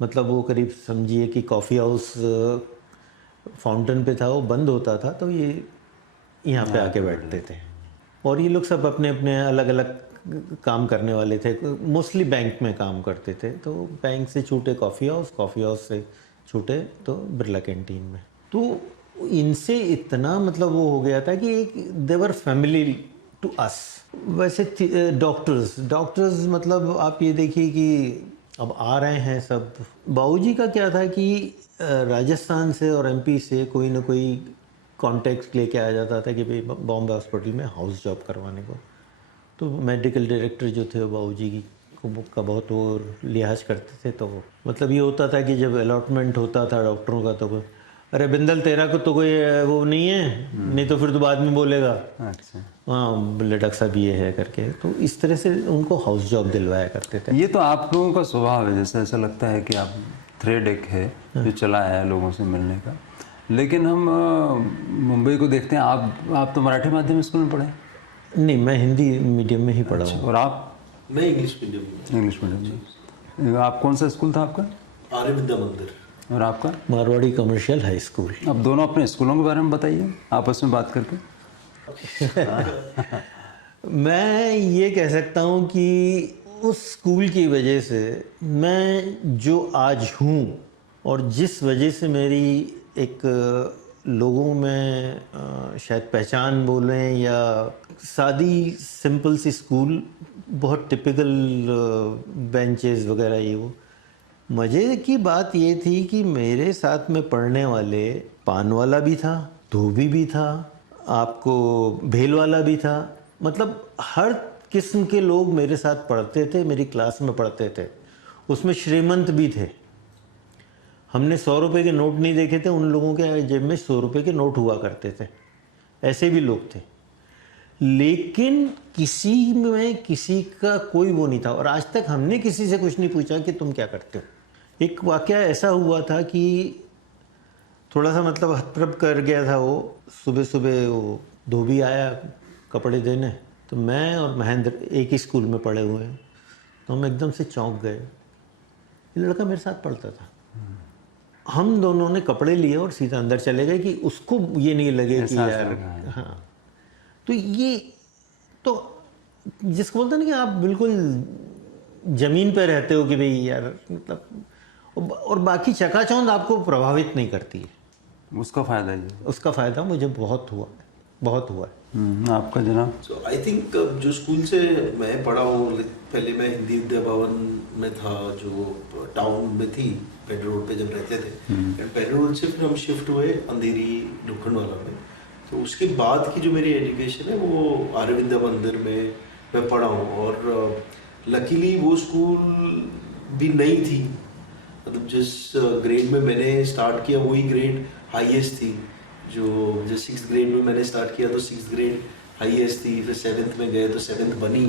मतलब वो करीब समझिए कि कॉफ़ी हाउस फाउंटेन पे था, वो बंद होता था तो ये यहाँ पे आके बैठते थे। और ये लोग सब अपने अपने अलग अलग काम करने वाले थे, मोस्टली बैंक में काम करते थे, तो बैंक से छूटे कॉफ़ी हाउस से छूटे तो बिरला कैंटीन में। तो इनसे इतना मतलब वो हो गया था कि एक देवर फैमिली टू अस। वैसे डॉक्टर्स मतलब आप ये देखिए कि अब आ रहे हैं सब। बाबूजी का क्या था कि राजस्थान से और एमपी से कोई ना कोई कॉन्टेक्ट लेके आ जाता था कि भाई बॉम्बे हॉस्पिटल में हाउस जॉब करवाने को। तो मेडिकल डायरेक्टर जो थे बाबूजी का बहुत वो लिहाज करते थे। तो मतलब ये होता था कि जब अलॉटमेंट होता था डॉक्टरों का तो अरे बिंदल तेरा को तो कोई वो नहीं है, नहीं तो फिर तो बाद में बोलेगा अच्छा हाँ लटक साहब ये है करके। तो इस तरह से उनको हाउस जॉब दिलवाया करते थे। ये तो आप लोगों का स्वभाव है, जैसे ऐसा लगता है कि आप थ्रेड एक है जो चला है लोगों से मिलने का। लेकिन हम मुंबई को देखते हैं, आप तो मराठी माध्यम स्कूल में पढ़े? नहीं, मैं हिंदी मीडियम में ही पढ़ा हूँ। और आप? मैं इंग्लिश मीडियम में। इंग्लिश मीडियम में। आप कौन सा स्कूल था आपका? आर्य विद्या मंदिर। और आपका? Marwari commercial high school. अब दोनों अपने स्कूलों के बारे में बताइए आपस में बात करके। मैं ये कह सकता हूँ कि उस स्कूल की वजह से मैं जो आज हूँ और जिस वजह से मेरी एक लोगों में शायद पहचान बोलें या सादी सिंपल सी स्कूल, बहुत टिपिकल बेंचेस वगैरह, ये वो। मज़े की बात ये थी कि मेरे साथ में पढ़ने वाले पान वाला भी था, धोबी भी था, आपको भेल वाला भी था, मतलब हर किस्म के लोग मेरे साथ पढ़ते थे, मेरी क्लास में पढ़ते थे। उसमें श्रीमंत भी थे। हमने 100 रुपये के नोट नहीं देखे थे, उन लोगों के जेब में 100 रुपये के नोट हुआ करते थे। ऐसे भी लोग थे, लेकिन किसी में किसी का कोई वो नहीं था। और आज तक हमने किसी से कुछ नहीं पूछा कि तुम क्या करते हो। एक वाक़या ऐसा हुआ था कि थोड़ा सा मतलब हतप्रभ कर गया था वो। सुबह सुबह वो धोबी आया कपड़े देने, तो मैं और महेंद्र एक ही स्कूल में पढ़े हुए हैं, तो हम एकदम से चौंक गए। ये लड़का मेरे साथ पढ़ता था। हम दोनों ने कपड़े लिए और सीधा अंदर चले गए कि उसको ये नहीं लगे कि यार, हाँ। तो ये तो जिसको बोलते हैं ना कि आप बिल्कुल ज़मीन पे रहते हो कि भाई यार, मतलब, और बाकी चकाचौंध आपको प्रभावित नहीं करती है। उसका फ़ायदा ये। उसका फ़ायदा मुझे बहुत हुआ है। आपका जनाब? सो आई थिंक जो स्कूल से मैं पढ़ा हूँ, पहले मैं हिंदी विद्या भवन में था जो टाउन में थी, पेड रोड पे जब रहते थे। एंड पेड रोड से फिर हम शिफ्ट हुए अंधेरी लोखंडवाला में। तो उसके बाद की जो मेरी एजुकेशन है वो आर्य विद्या मंदिर में मैं पढ़ा हूँ। और लकीली वो स्कूल भी नई थी, मतलब जिस ग्रेड में मैंने स्टार्ट किया वही ग्रेड हाईएस्ट थी। जो 6th ग्रेड में मैंने स्टार्ट किया तो 6th ग्रेड हाईएस्ट थी, फिर 7th में गए तो 7th बनी।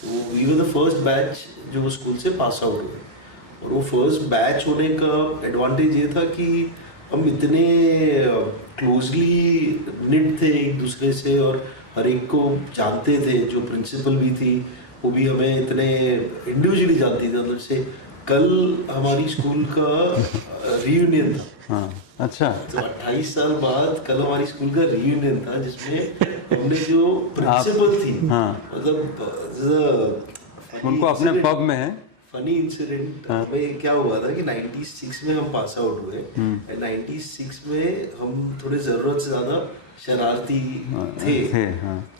तो we were the first batch जो स्कूल से पास आउट हुए। और वो फर्स्ट बैच होने का एडवांटेज ये था कि हम इतने क्लोजली निट थे एक दूसरे से और हर एक को जानते थे। जो प्रिंसिपल भी थी वो भी हमें इतने इंडिविजुअली जानती थी। मतलब से कल हमारी स्कूल का रियूनियन था। हाँ, अच्छा। तो 28 साल बाद कल हमारी स्कूल का रियूनियन था, जिसमें हमने जो प्रिंसिपल थी, मतलब उनको अपने पब में है फनी इंसिडेंट हमें क्या हुआ था कि 96 में हम पास आउट हुए। एंड 96 में हम थोड़े जरूरत से ज्यादा शरारती थे।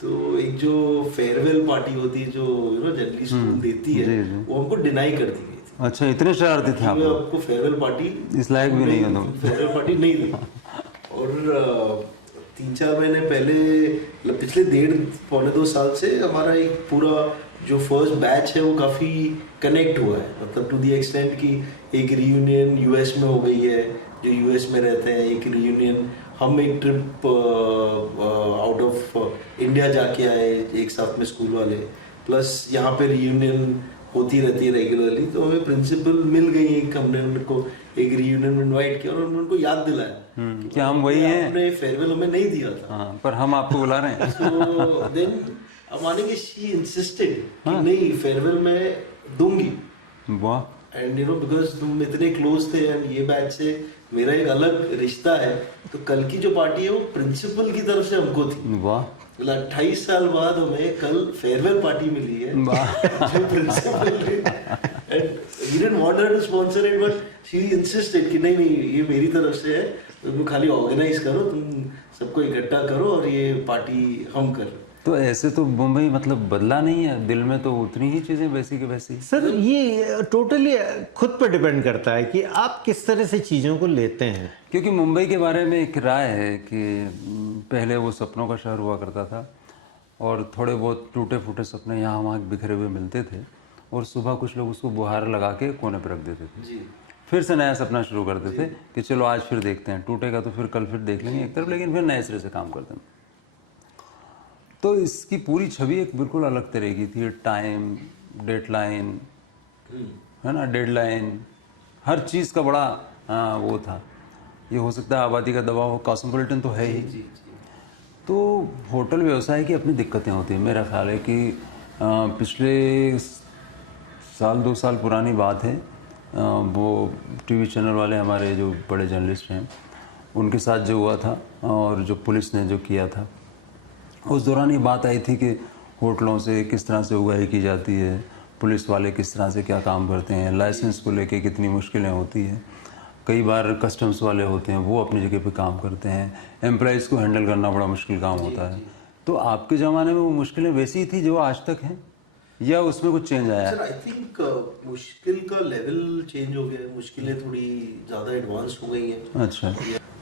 तो एक जो फेयरवेल पार्टी होती है जो जनरली स्कूल देती है, वो हमको डिनाई कर दी गई थी। अच्छा, इतने शरारती थे आप? आपको फेयरवेल पार्टी इस लायक भी नहीं हो तुम। फेयरवेल पार्टी नहीं थी। और 3-4 महीने पहले, पिछले 1.5-2 साल से हमारा एक पूरा जो फर्स्ट बैच है वो काफ़ी कनेक्ट हुआ है। मतलब टू दी एक्सटेंट कि एक रियूनियन यूएस में हो गई है, जो यूएस में रहते हैं। एक रियूनियन हम एक ट्रिप आउट ऑफ इंडिया जाके आए एक साथ में स्कूल वाले, प्लस यहाँ पे रियूनियन होती रहती है रेगुलरली। तो हमें प्रिंसिपल मिल गई एक, हमने उनको एक रियूनियन में इनवाइट किया और उनको याद दिलाया कि हम वही हैं। आपने फेयरवेल हमें नहीं दिया था। हाँ, पर हम आपको बुला रहे हैं। So then मानेंगे शी इंसिस्टेड कि नहीं फेयरवेल में दूंगी। वाह। एंड बिकॉज तुम इतने क्लोज थे एंड ये बैच से मेरा एक अलग रिश्ता है, तो कल की जो पार्टी है वो प्रिंसिपल की तरफ से हमको थी। वाह। 28 साल बाद हमें कल फेयरवेल पार्टी मिली है जो प्रिंसिपल ने, and we didn't want her to sponsor it, but she insisted कि नहीं ये मेरी तरफ से है, तुम खाली ऑर्गेनाइज करो, तुम सबको इकट्ठा करो और ये पार्टी हम कर। तो ऐसे तो मुंबई मतलब बदला नहीं है, दिल में तो उतनी ही चीज़ें वैसी की वैसी। सर ये टोटली खुद पर डिपेंड करता है कि आप किस तरह से चीज़ों को लेते हैं। क्योंकि मुंबई के बारे में एक राय है कि पहले वो सपनों का शहर हुआ करता था और थोड़े बहुत टूटे फूटे सपने यहाँ वहाँ बिखरे हुए मिलते थे और सुबह कुछ लोग उसको बुहार लगा के कोने पर रख देते थे। फिर से नया सपना शुरू करते थे कि चलो आज फिर देखते हैं, टूटेगा तो फिर कल फिर देख लेंगे एक तरफ, लेकिन फिर नए सिरे से काम करते हैं। तो इसकी पूरी छवि एक बिल्कुल अलग तरह की थी। टाइम, डेडलाइन, है ना, डेडलाइन, हर चीज़ का बड़ा वो था। ये हो सकता है आबादी का दबाव, कॉस्मोपॉलिटन तो है ही। तो होटल व्यवसाय की अपनी दिक्कतें होती हैं। मेरा ख्याल है कि पिछले साल 2 साल पुरानी बात है, वो टीवी चैनल वाले हमारे जो बड़े जर्नलिस्ट हैं उनके साथ जो हुआ था और जो पुलिस ने जो किया था, उस दौरान ये बात आई थी कि होटलों से किस तरह से उगाही की जाती है, पुलिस वाले किस तरह से क्या काम करते हैं, लाइसेंस को लेके कितनी मुश्किलें होती हैं। कई बार कस्टम्स वाले होते हैं वो अपनी जगह पे काम करते हैं, एम्प्लॉइज़ को हैंडल करना बड़ा मुश्किल काम होता है। तो आपके ज़माने में वो मुश्किलें वैसी ही थी जो आज तक हैं, या उसमें कुछ चेंज आया? सर आई थिंक मुश्किल का लेवल चेंज हो गया है, मुश्किलें थोड़ी ज़्यादा एडवांस हो गई हैं। अच्छा।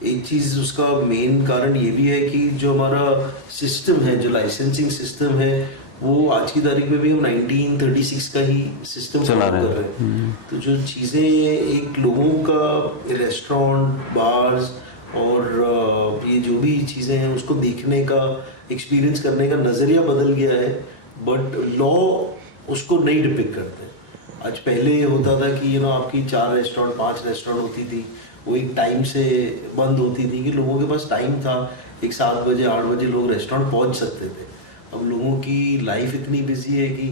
एक चीज़ उसका मेन कारण ये भी है कि जो हमारा सिस्टम है, जो लाइसेंसिंग सिस्टम है, वो आज की तारीख में भी हम 1936 का ही सिस्टम चला फॉलो कर रहे हैं। तो जो चीज़ें एक लोगों का रेस्टोरेंट, बार्स और ये जो भी चीज़ें हैं उसको देखने का, एक्सपीरियंस करने का नज़रिया बदल गया है, बट लॉ उसको नहीं डिपिक्ट करते। आज पहले ये होता था कि आपकी 4 रेस्टोरेंट 5 रेस्टोरेंट होती थी, वो एक टाइम से बंद होती थी कि लोगों के पास टाइम था, एक 7 बजे 8 बजे लोग रेस्टोरेंट पहुंच सकते थे। अब लोगों की लाइफ इतनी बिजी है कि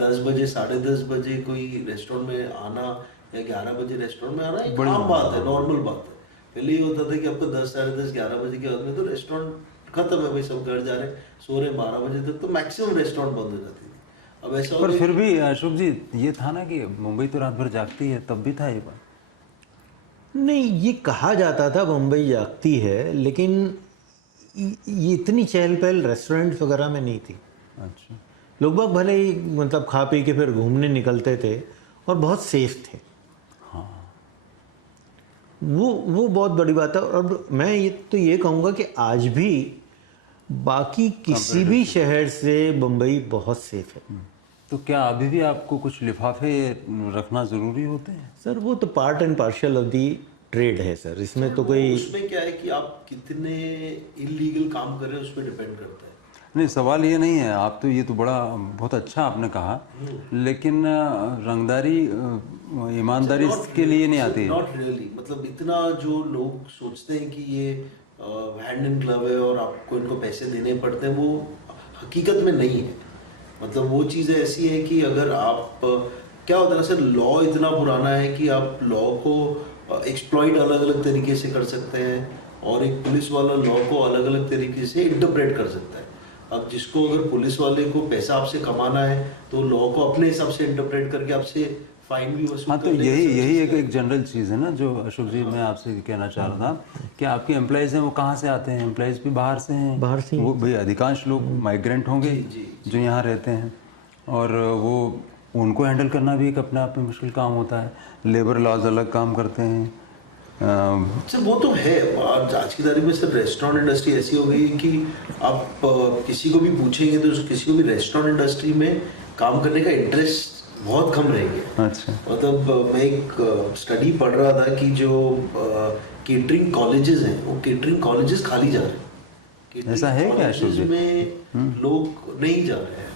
10 बजे 10:30 बजे कोई रेस्टोरेंट में आना या 11 बजे रेस्टोरेंट में आना एक आम बात है, नॉर्मल बात है। पहले ये होता था कि आपको 10 साढ़े 10 11 बजे के बाद में तो रेस्टोरेंट खत्म है भाई, सब घर जा रहे हैं, सो रहे 12 बजे तक तो मैक्सिमम रेस्टोरेंट बंद हो जाती थी। अब ऐसा पर फिर भी अशोक जी ये था ना कि मुंबई तो रात भर जागती है, तब भी था ये बात। नहीं, ये कहा जाता था मुंबई जागती है, लेकिन ये इतनी चहल पहल रेस्टोरेंट्स वगैरह में नहीं थी। अच्छा। लोग बाग भले ही मतलब खा पी के फिर घूमने निकलते थे और बहुत सेफ थे। हाँ। वो बहुत बड़ी बात है। और मैं ये कहूँगा कि आज भी बाकी किसी भी शहर से मुंबई बहुत सेफ है। तो क्या अभी भी आपको कुछ लिफाफे रखना ज़रूरी होते हैं? सर वो तो part and partial of the trade है सर, इसमें तो कोई उसमें क्या है कि आप कितने इलीगल काम कर रहे हैं उस पर डिपेंड करता है। नहीं, सवाल ये नहीं है, आप तो ये तो बड़ा बहुत अच्छा आपने कहा, लेकिन रंगदारी ईमानदारी के लिए नहीं आती है। नॉट रियली, मतलब इतना जो लोग सोचते हैं कि ये हैंड इन ग्लव है और आपको इनको पैसे देने पड़ते हैं, वो हकीकत में नहीं है। मतलब वो चीज़ ऐसी है कि अगर आप क्या होता है ना सर, लॉ इतना पुराना है कि आप लॉ को एक्सप्लॉइट अलग अलग तरीके से कर सकते हैं और एक पुलिस वाला लॉ को अलग अलग तरीके से इंटरप्रेट कर सकता है। अब जिसको अगर पुलिस वाले को पैसा आपसे कमाना है तो लॉ को अपने हिसाब से इंटरप्रेट करके आपसे फाइन भी वसूल हाँ, तो यही एक जनरल चीज़ है ना जो अशोक जी मैं आपसे कहना चाह रहा था कि आपके एम्प्लॉइज़ हैं वो कहाँ से आते हैं? एम्प्लॉइज़ भी बाहर से हैं। बाहर से वो भाई अधिकांश लोग माइग्रेंट होंगे जो यहाँ रहते हैं, और वो उनको हैंडल करना भी एक अपने आप में मुश्किल काम होता है। लेबर लॉज अलग काम करते हैं। सर वो तो है। आज की तारीख में सर रेस्टोरेंट इंडस्ट्री ऐसी हो गई कि आप किसी को भी पूछेंगे तो किसी को भी रेस्टोरेंट इंडस्ट्री में काम करने का इंटरेस्ट बहुत कम रहेंगे। अच्छा। मतलब मैं एक स्टडी पढ़ रहा था कि जो केटरिंग कॉलेजेस हैं वो केटरिंग कॉलेजेस खाली जा रहे हैं। Catering ऐसा है क्या अशोक जी? में लोग नहीं जा रहे हैं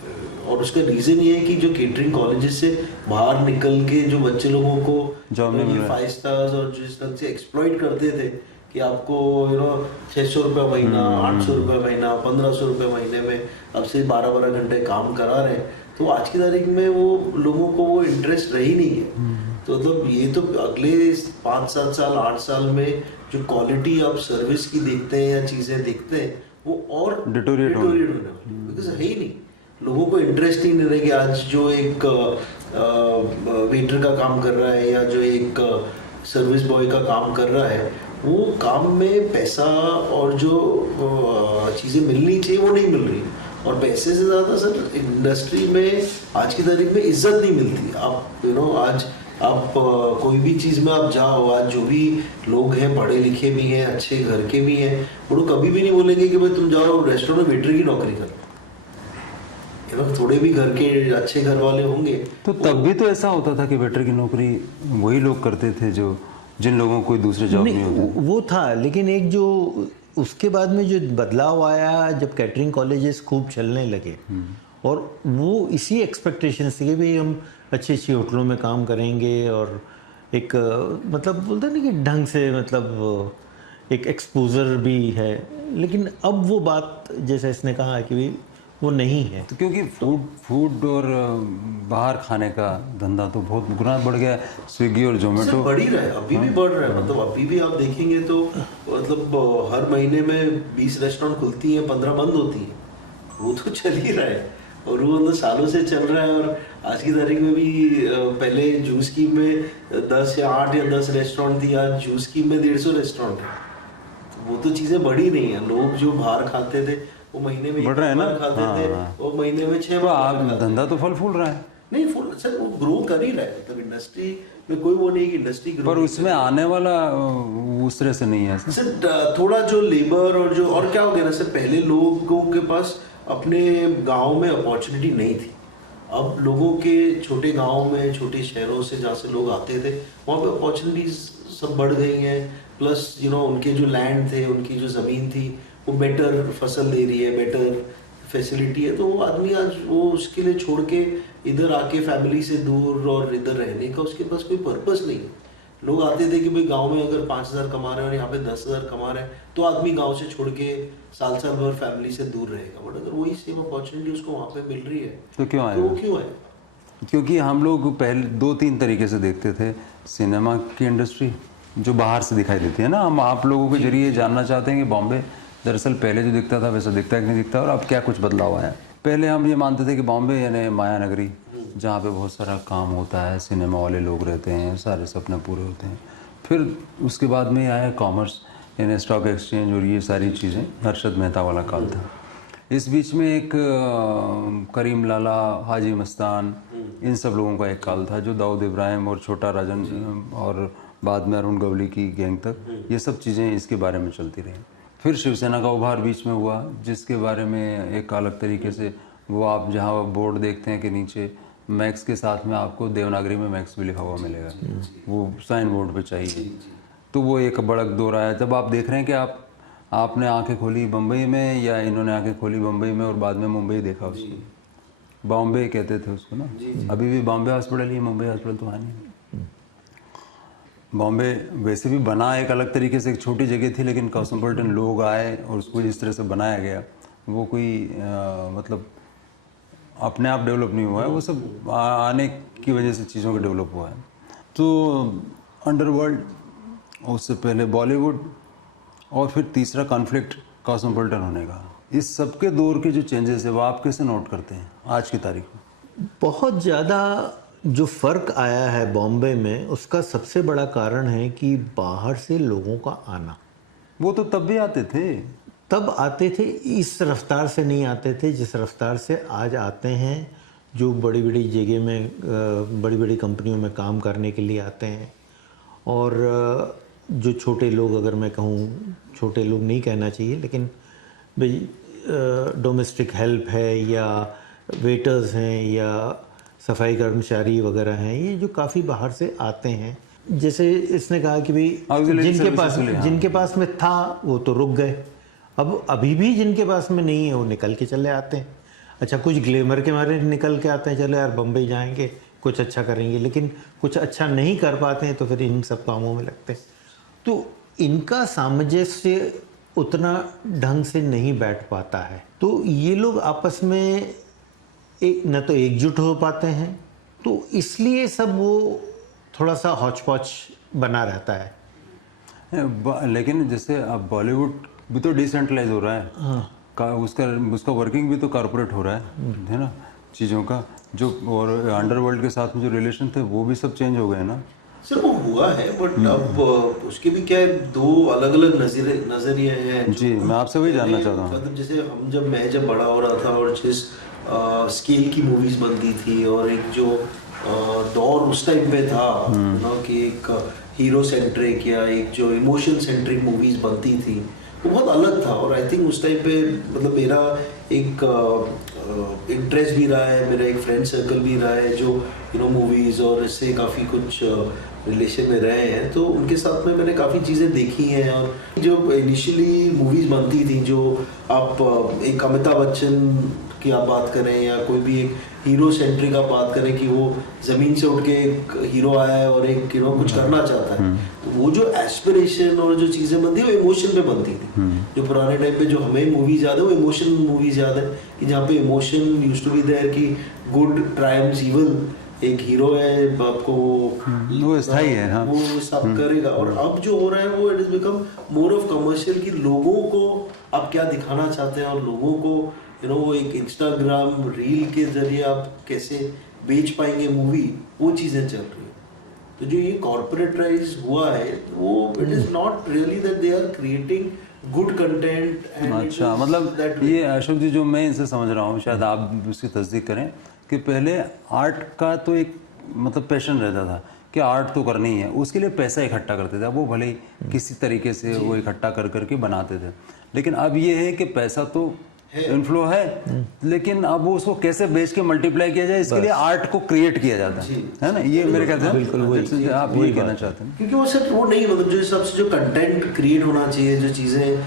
और उसका रीज़न ये है कि जो केटरिंग कॉलेजेस से बाहर निकल के जो बच्चे लोगों को जॉब में ये 5 स्टार्स और जिस तरह से एक्सप्लॉइट करते थे कि आपको 600 रुपये महीना, 800 रुपये महीना, 1500 रुपये महीने में अब से 12-12 घंटे काम करा रहे हैं, तो आज की तारीख में वो लोगों को वो इंटरेस्ट रही नहीं है। तो मतलब ये तो अगले 5-7 साल 8 साल में जो क्वालिटी आप सर्विस की देखते हैं या चीज़ें देखते हैं वो और डिटोरिएट होने बिकॉज है ही नहीं। लोगों को इंटरेस्ट ही नहीं रहे कि आज जो एक वेटर का काम कर रहा है या जो एक सर्विस बॉय का काम कर रहा है, वो काम में पैसा और जो चीज़ें मिलनी चाहिए वो नहीं मिल रही। और पैसे से ज़्यादा सर इंडस्ट्री में आज की तारीख में इज्जत नहीं मिलती। आप आज आप कोई भी चीज़ में आप जाओ, आज जो भी लोग हैं पढ़े लिखे भी हैं, अच्छे घर के भी हैं, वो कभी भी नहीं बोलेंगे कि भाई तुम जाओ रेस्टोरेंट में वेटर की नौकरी करो। थोड़े भी घर के अच्छे घर वाले होंगे तो तब भी तो ऐसा होता था कि वेटर की नौकरी वही लोग करते थे जो जिन लोगों को कोई दूसरे जॉब नहीं होती। वो था, लेकिन एक जो उसके बाद में जो बदलाव आया जब कैटरिंग कॉलेजेस खूब चलने लगे और वो इसी एक्सपेक्टेशन से कि भाई हम अच्छी अच्छी होटलों में काम करेंगे और एक मतलब बोलते हैं ना कि ढंग से मतलब एक एक्सपोजर भी है। लेकिन अब वो बात जैसे इसने कहा कि भी वो नहीं है। तो क्योंकि फूड और बाहर खाने का धंधा तो बहुत गुना बढ़ गया है। स्विगी और सर जोमेटो बढ़ ही रहा है, अभी भी बढ़ रहा है। मतलब अभी भी आप देखेंगे तो मतलब हर महीने में 20 रेस्टोरेंट खुलती हैं, 15 बंद होती हैं। वो तो चल ही रहा है और वो मतलब सालों से चल रहा है। और आज की तारीख में भी पहले जूस की में 10 या 8 या 10 रेस्टोरेंट थी, आज जूस की में 150 रेस्टोरेंट है। तो वो तो चीज़ें बढ़ी नहीं है। लोग जो बाहर खाते थे वो महीने में बढ़ एक रहा है ना? बार खाते हाँ, थे, हाँ। वो महीने में 6 तो बार आप खाते थे। धंधा तो फल फूल रहा है, नहीं फुल सर वो ग्रो कर ही रहा है। मतलब इंडस्ट्री में कोई वो नहीं कि इंडस्ट्री ग्रो, पर उसमें आने वाला उस तरह से नहीं है सर। सर थोड़ा जो लेबर और जो और क्या हो गया ना सर, पहले लोगों के पास अपने गांव में अपॉर्चुनिटी नहीं थी। अब लोगों के छोटे गांव में, छोटे शहरों से जहाँ से लोग आते थे वहाँ पे अपॉर्चुनिटीज सब बढ़ गई हैं। प्लस उनके जो लैंड थे, उनकी जो ज़मीन थी वो बेटर फसल दे रही है, बेटर फैसिलिटी है। तो वो आदमी आज वो उसके लिए छोड़ के इधर आके फैमिली से दूर और इधर रहने का उसके पास कोई पर्पस नहीं है। लोग आते थे कि भाई गांव में अगर 5,000 कमा रहे हैं और यहाँ पे 10,000 कमा रहे हैं तो आदमी गांव से छोड़ के साल भर फैमिली से दूर रहेगा। बट अगर वही सेम अपॉर्चुनिटी उसको वहाँ पे मिल रही है तो क्यों तो आएगा? वो क्यों है? क्योंकि हम लोग पहले 2-3 तरीके से देखते थे सिनेमा की इंडस्ट्री जो बाहर से दिखाई देती है ना। हम आप लोगों के जरिए जानना चाहते हैं कि बॉम्बे दरअसल पहले जो दिखता था वैसा दिखता है कि नहीं दिखता, और अब क्या कुछ बदलाव आया है। पहले हम ये मानते थे कि बॉम्बे यानी माया नगरी, जहाँ पे बहुत सारा काम होता है, सिनेमा वाले लोग रहते हैं, सारे सपने पूरे होते हैं। फिर उसके बाद में आया कॉमर्स यानी स्टॉक एक्सचेंज और ये सारी चीज़ें, हर्षद मेहता वाला काल था। इस बीच में एक करीम लाला, हाजी मस्तान, इन सब लोगों का एक काल था, जो दाऊद इब्राहिम और छोटा राजन और बाद में अरुण गवली की गैंग तक, ये सब चीज़ें इसके बारे में चलती रहीं। फिर शिवसेना का उभार बीच में हुआ, जिसके बारे में एक अलग तरीके से वो आप जहाँ बोर्ड देखते हैं कि नीचे मैक्स के साथ में आपको देवनागरी में मैक्स भी लिखा हुआ मिलेगा, वो साइन बोर्ड पे चाहिए। तो वो एक बड़क दौर आया। जब आप देख रहे हैं कि आपने आंखें खोली बम्बई में या इन्होंने आंखें खोली बम्बई में और बाद में मुंबई देखा उसको, बॉम्बे कहते थे उसको ना। अभी भी बॉम्बे हॉस्पिटल ही, मुंबई हॉस्पिटल तो है नहीं। बॉम्बे वैसे भी बना एक अलग तरीके से, एक छोटी जगह थी, लेकिन कॉस्मोपॉलिटन लोग आए और उसको जिस तरह से बनाया गया वो कोई मतलब अपने आप डेवलप नहीं हुआ है, वो सब आने की वजह से चीज़ों का डेवलप हुआ है। तो अंडरवर्ल्ड, उससे पहले बॉलीवुड, और फिर तीसरा कॉन्फ्लिक्ट कॉस्मोपॉलिटन होने का। इस सबके दौर के जो चेंजेस है वो आप कैसे नोट करते हैं आज की तारीख में? बहुत ज़्यादा जो फ़र्क आया है बॉम्बे में, उसका सबसे बड़ा कारण है कि बाहर से लोगों का आना। वो तो तब भी आते थे, तब आते थे, इस रफ्तार से नहीं आते थे जिस रफ्तार से आज आते हैं। जो बड़ी बड़ी जगह में बड़ी बड़ी कंपनियों में काम करने के लिए आते हैं, और जो छोटे लोग, अगर मैं कहूँ, छोटे लोग नहीं कहना चाहिए, लेकिन भाई डोमेस्टिक हेल्प है या वेटर्स हैं या सफाई कर्मचारी वगैरह हैं, ये जो काफ़ी बाहर से आते हैं। जैसे इसने कहा कि भाई जिनके पास में था वो तो रुक गए, अब अभी भी जिनके पास में नहीं है वो निकल के चले आते हैं। अच्छा, कुछ ग्लैमर के मारे निकल के आते हैं, चलो यार बम्बई जाएंगे, कुछ अच्छा करेंगे, लेकिन कुछ अच्छा नहीं कर पाते हैं तो फिर इन सब कामों में लगते हैं। तो इनका सामंजस्य उतना ढंग से नहीं बैठ पाता है, तो ये लोग आपस में न तो एकजुट हो पाते हैं, तो इसलिए सब वो थोड़ा सा हौच पौच बना रहता है। लेकिन जैसे अब बॉलीवुड भी तो डिसेंट्रलाइज हो रहा है। हाँ। उसका वर्किंग भी तो कॉर्पोरेट हो रहा है ना, चीज़ों का जो, और अंडरवर्ल्ड के साथ में जो रिलेशन थे वो भी सब चेंज हो गए ना। सर वो हुआ है, बट अब उसके भी क्या है, दो अलग अलग नजरिए हैं। जी, मैं आपसे वही जानना चाहता हूँ। मतलब जैसे मैं जब बड़ा हो रहा था और जिस स्केल की मूवीज बनती थी और एक जो दौर उस टाइम पे था ना, कि एक हीरो सेंट्रिक या एक जो इमोशन सेंट्रिक मूवीज बनती थी, वो बहुत अलग था। और आई थिंक उस टाइम पे मतलब मेरा एक इंटरेस्ट भी रहा है, मेरा एक फ्रेंड सर्कल भी रहा है जो मूवीज़ और इससे काफ़ी कुछ रिलेशन में रहे हैं, तो उनके साथ में मैंने काफ़ी चीज़ें देखी हैं। और जो इनिशियली मूवीज़ बनती थी, जो आप एक अमिताभ बच्चन की आप बात करें या कोई भी एक हीरो सेंट्रिक आप बात करें कि वो ज़मीन से उठ के एक हीरो आया है और एक कुछ करना चाहता है, तो वो जो एस्पिरेशन और जो चीज़ें बनती है वो इमोशन पे बनती थी। जो पुराने टाइम पे जो हमें मूवीज़ याद है वो इमोशन मूवीज़ याद है, कि जहाँ पे emotion used to be there, कि गुड ट्रायम्स इविल, एक हीरो है आपको वो स्थायी है, हाँ। वो सब करेगा। और अब जो हो रहा है वो it is become more of commercial, कि लोगों को आप क्या दिखाना चाहते हैं और लोगों को वो एक इंस्टाग्राम रील के जरिए आप कैसे बेच पाएंगे मूवी, वो चीज़ें चल रही है। तो जो ये कॉर्पोरेटाइज हुआ है वो it is not really that they are creating good content. अच्छा, मतलब ये अशोक जी जो मैं इनसे समझ रहा हूँ, शायद आप उसकी तस्दीक करें, कि पहले आर्ट का तो एक मतलब पैशन रहता था कि आर्ट तो करनी ही है, उसके लिए पैसा इकट्ठा करते थे, वो भले ही किसी तरीके से वो इकट्ठा कर करके बनाते थे। लेकिन अब ये है कि पैसा तो इनफ्लो है, लेकिन अब वो उसको कैसे बेच के मल्टीप्लाई किया जाए, इसके लिए आर्ट को क्रिएट किया जाता है ना। ये मेरे ख्याल से बिल्कुल आप ये कहना चाहते हैं, क्योंकि वो सिर्फ वो नहीं, मतलब जो सबसे जो कंटेंट क्रिएट होना चाहिए, जो चीज़ें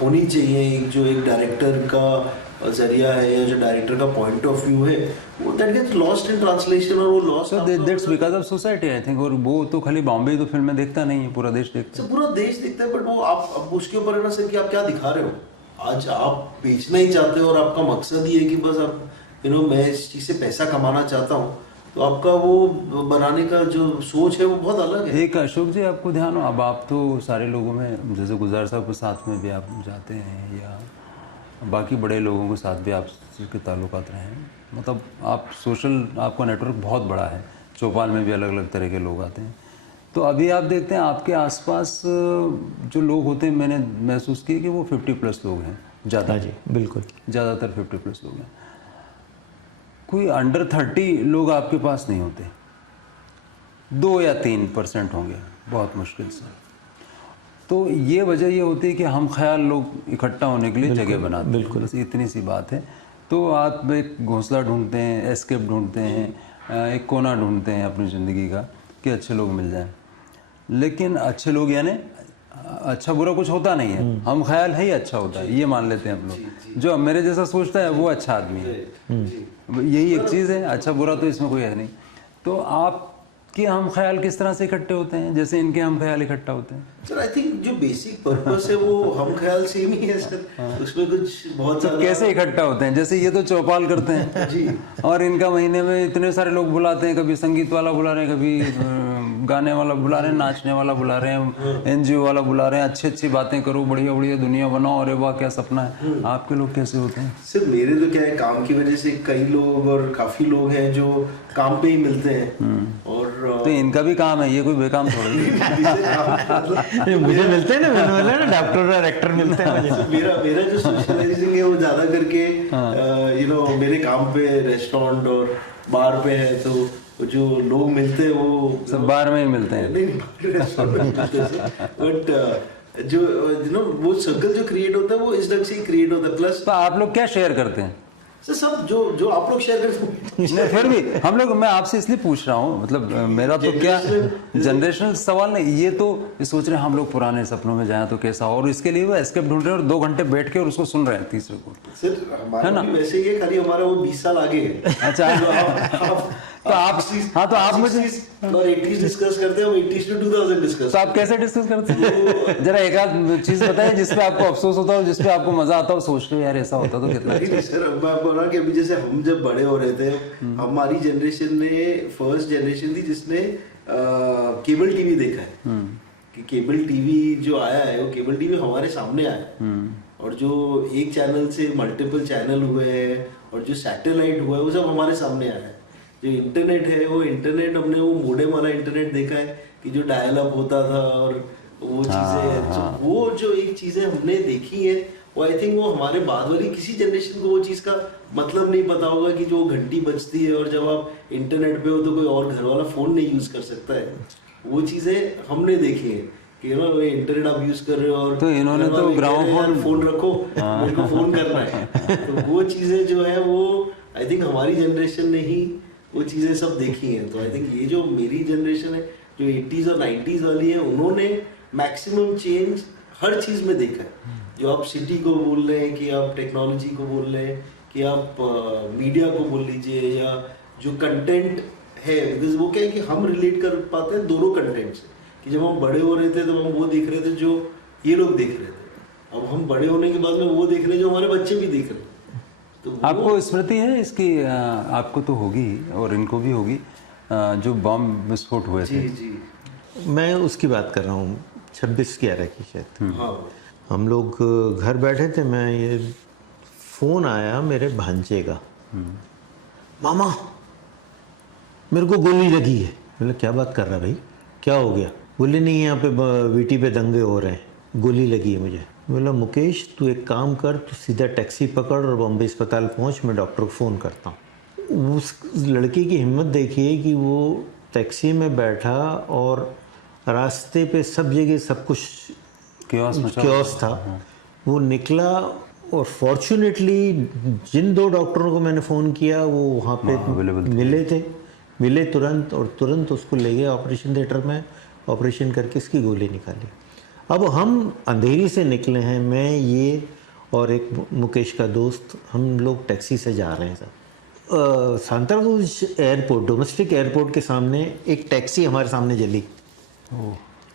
होनी चाहिए, जो एक डायरेक्टर का जरिया है या जो डायरेक्टर का पॉइंट ऑफ व्यू है, वो that gets lost in translation, और वो lost that's because of society I think. और वो तो खाली बॉम्बे तो फिल्में देखता नहीं है, पूरा देश देखता है। पूरा देश देखता है, बट वो आप अब उसके ऊपर है ना सर कि आप क्या दिखा रहे हो। आज आप बेचना ही चाहते हो और आपका मकसद ये है कि बस आप मैं इस चीज़ से पैसा कमाना चाहता हूँ, तो आपका वो बनाने का जो सोच है वो बहुत अलग है। एक अशोक जी आपको ध्यान हो, अब आप तो सारे लोगों में, जैसे गुलजार साहब के साथ में भी आप जाते हैं या बाकी बड़े लोगों के साथ भी आपके ताल्लुकात रहे हैं, मतलब आप सोशल, आपका नेटवर्क बहुत बड़ा है, चौपाल में भी अलग अलग तरह के लोग आते हैं। तो अभी आप देखते हैं आपके आसपास जो लोग होते हैं, मैंने महसूस किया कि वो 50+ लोग हैं ज़्यादा। जी बिल्कुल, ज़्यादातर 50+ लोग हैं। कोई अंडर 30 लोग आपके पास नहीं होते, 2 या 3% होंगे बहुत मुश्किल से। तो ये वजह ये होती है कि हम ख्याल लोग इकट्ठा होने के लिए जगह बनाते हैं, बिल्कुल, बस इतनी सी बात है। तो आप एक घोंसला ढूंढते हैं, एस्केप ढूंढते हैं, एक कोना ढूंढते हैं अपनी ज़िंदगी का कि अच्छे लोग मिल जाएं। लेकिन अच्छे लोग यानी अच्छा बुरा कुछ होता नहीं है, हम ख्याल है ही अच्छा होता है, ये मान लेते हैं हम लोग। जो मेरे जैसा सोचता है वो अच्छा आदमी है, यही एक चीज़ है, अच्छा बुरा तो इसमें कोई है नहीं। तो आपके हम ख्याल किस तरह से इकट्ठे होते हैं जैसे इनके हम ख्याल इकट्ठा होते हैं? सर आई थिंक जो बेसिक पर्पस है वो हम ख्याल सेम ही है सर, उसमें कुछ बहुत तो कैसे इकट्ठा होते हैं? जैसे ये तो चौपाल करते हैं जी, और इनका महीने में इतने सारे लोग बुलाते हैं, कभी संगीत वाला बुला रहे हैं, कभी गाने वाला बुला रहे हैं, नाचने वाला बुला रहे हैं, एनजीओ वाला बुला रहे हैं, अच्छी अच्छी बातें करो, बढ़िया बढ़िया दुनिया बनाओ, अरे वाह क्या सपना है। आपके लोग कैसे होते हैं? सिर्फ मेरे तो क्या है, काम की वजह से कई लोग और काफी लोग हैं जो काम पे ही मिलते हैं, और तो इनका भी काम है, ये कोई बेकाम थोड़ी ये मुझे मिलते हैं ना, मैंने बोला ना डॉक्टर और एक्टर मिलते हैं मुझे। मेरा जो सोशलाइजिंग है वो ज्यादा करके मेरे काम पे रेस्टोरेंट और बार पे है, तो जो लोग मिलते हैं वो सब बार में ही मिलते हैं। बट जो वो सर्कल जो क्रिएट होता है वो इस ढंग से ही क्रिएट होता है। प्लस तो आप लोग क्या शेयर करते हैं? सर सब जो आप लोग शेयर करते हैं, फिर भी हम लोग, मैं आपसे इसलिए पूछ रहा हूँ, मतलब मेरा तो क्या जनरेशनल सवाल नहीं, ये तो सोच रहे हैं हम लोग पुराने सपनों में जाएं तो कैसा हो, और इसके लिए वो एस्केप ढूंढ रहे हैं और 2 घंटे बैठ के और उसको सुन रहे हैं तीसरे को। सर हमारा भी वैसे ही है, खाली हमारा वो 20 साल आगे है। अच्छा, तो आप हाँ, तो आप मुझे और 80s डिस्कस करते हैं, हम 80s to 2000 डिस्कस। तो आप कैसे डिस्कस करते हैं? जरा एक आध चीज बताइए जिसपे आपको अफसोस होता हो, जिसपे आपको मजा आता हो, सोचते हो यार ऐसा होता तो कितना अच्छा। सर मैं बोला कि अभी जैसे हम जब बड़े हो रहे थे, हमारी जनरेशन ने फर्स्ट जनरेशन थी जिसने केबल टीवी देखा है, कि केबल टीवी जो आया है वो केबल टीवी हमारे सामने आया है, और जो एक चैनल से मल्टीपल चैनल हुए हैं और जो सैटेलाइट हुआ है वो सब हमारे सामने आया है। जो इंटरनेट है वो इंटरनेट, हमने वो मोडेम वाला इंटरनेट देखा है कि जो डायल अप होता था और वो चीज़ें, तो वो जो एक चीज़ें हमने देखी है वो आई थिंक वो हमारे बाद वाली किसी जनरेशन को वो चीज़ का मतलब नहीं पता होगा कि जो घंटी बजती है और जब आप इंटरनेट पे हो तो कोई और घर वाला फ़ोन नहीं यूज़ कर सकता है। वो चीज़ें हमने देखी है कि इंटरनेट आप यूज़ कर रहे हो और तो इन्होंने तो ग्रामोफोन फ़ोन रखो, मेरे को फ़ोन करना है। तो वो चीज़ें जो है वो आई थिंक हमारी जनरेशन ने ही वो चीज़ें सब देखी हैं। तो आई थिंक ये जो मेरी जनरेशन है जो 80s और 90s वाली है उन्होंने मैक्सिमम चेंज हर चीज़ में देखा है। जो आप सिटी को बोल रहे हैं कि आप टेक्नोलॉजी को बोल रहे हैं कि आप मीडिया को बोल लीजिए या जो कंटेंट है, बिकॉज वो क्या है कि हम रिलेट कर पाते हैं दोनों कंटेंट से। कि जब हम बड़े हो रहे थे तो हम वो देख रहे थे जो ये लोग देख रहे थे, अब हम बड़े होने के बाद में वो देख रहे हैं जो हमारे बच्चे भी देख रहे हैं। तो आपको स्मृति है इसकी? आपको तो होगी और इनको भी होगी, जो बम विस्फोट हुए थे। जी जी मैं उसकी बात कर रहा हूँ 26/11 की शायद। हाँ हम लोग घर बैठे थे, मैं ये फ़ोन आया मेरे भांजे का, मामा मेरे को गोली लगी है। बोले क्या बात कर रहा भाई, क्या हो गया? बोले नहीं यहाँ पे वीटी पे दंगे हो रहे हैं, गोली लगी है मुझे। बोला मुकेश तू एक काम कर, तू सीधा टैक्सी पकड़ और बॉम्बे अस्पताल पहुँच, मैं डॉक्टर को फ़ोन करता हूँ। उस लड़के की हिम्मत देखिए कि वो टैक्सी में बैठा और रास्ते पे सब जगह सब कुछ क्योस था। वो निकला और फॉर्चुनेटली जिन 2 डॉक्टरों को मैंने फ़ोन किया वो वहाँ पे मिले तुरंत, और तुरंत उसको ले गए ऑपरेशन थिएटर में, ऑपरेशन करके इसकी गोली निकाली। अब हम अंधेरी से निकले हैं, मैं ये और एक मुकेश का दोस्त, हम लोग टैक्सी से जा रहे हैं sir. Santacruz airport, domestic airport के सामने एक टैक्सी हमारे सामने जली,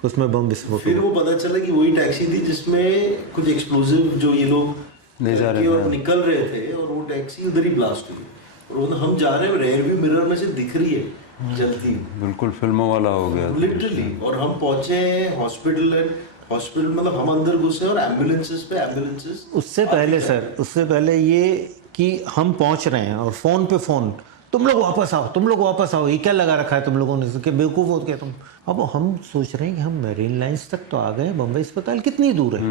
उसमें बम विस्फोट। फिर वो पता चला कि वही टैक्सी थी जिसमें कुछ एक्सप्लोजिव जो ये लोग ले जा रहे थे और निकल रहे थे, और वो टैक्सी उधर ही ब्लास्ट हुई। और वो हम जा रहे हैं, रेयर व्यू मिरर में से दिख रही है जलती, बिल्कुल फिल्मों वाला हो गया लिटरली। और हम पहुंचे हैं हॉस्पिटल मतलब हम अंदर घुसे और एम्बुलेंसेस उससे पहले सर, उससे पहले ये कि हम पहुंच रहे हैं और फ़ोन पे फ़ोन, तुम लोग वापस आओ, तुम लोग वापस आओ, ये क्या लगा रखा है तुम लोगों ने, कि बेवकूफ़ हो गया तुम। अब हम सोच रहे हैं कि हम मरीन लाइन्स तक तो आ गए, बम्बई अस्पताल कितनी दूर है?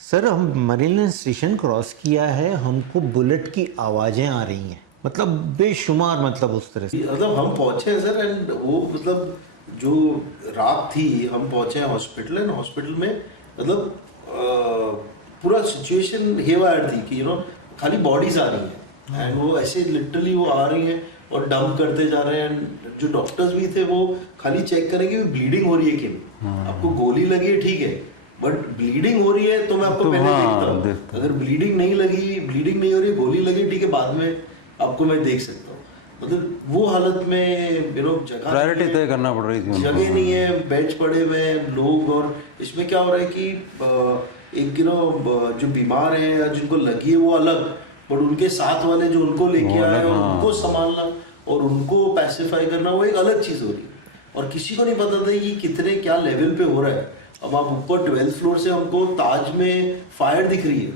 सर हम मरीन लाइन स्टेशन क्रॉस किया है, हमको बुलेट की आवाज़ें आ रही हैं, मतलब बेशुमार, मतलब उस तरह से। मतलब हम पहुंचे हैं सर, एंड वो मतलब जो रात थी हम पहुंचे हैं हॉस्पिटल, एंड हॉस्पिटल में मतलब पूरा सिचुएशन हेवायर थी कि खाली बॉडीज आ रही हैं, एंड वो ऐसे लिटरली वो आ रही हैं और डंप करते जा रहे हैं। एंड जो डॉक्टर्स भी थे वो खाली चेक करेंगे ब्लीडिंग हो रही है कि नहीं। आपको गोली लगी है ठीक है, बट ब्लीडिंग हो रही है तो मैं आपको पहले देखता हूँ। अगर ब्लीडिंग नहीं हो रही है, गोली लगी ठीक है, बाद में आपको मैं देख सकता हूँ। मतलब वो हालत में जगह प्रायोरिटी तय करना पड़ रही थी, जगह नहीं है, बेड्स पड़े हुए हैं लोग। और इसमें क्या हो रहा है कि एक जो बीमार है या जिनको लगी है वो अलग, बट उनके साथ वाले जो उनको लेके आए और उनको संभालना और उनको पैसिफाई करना वो एक अलग चीज़ हो रही है। और किसी को नहीं पता था कि कितने क्या लेवल पे हो रहा है। अब आप ऊपर 12th फ्लोर से हमको ताज में फायर दिख रही है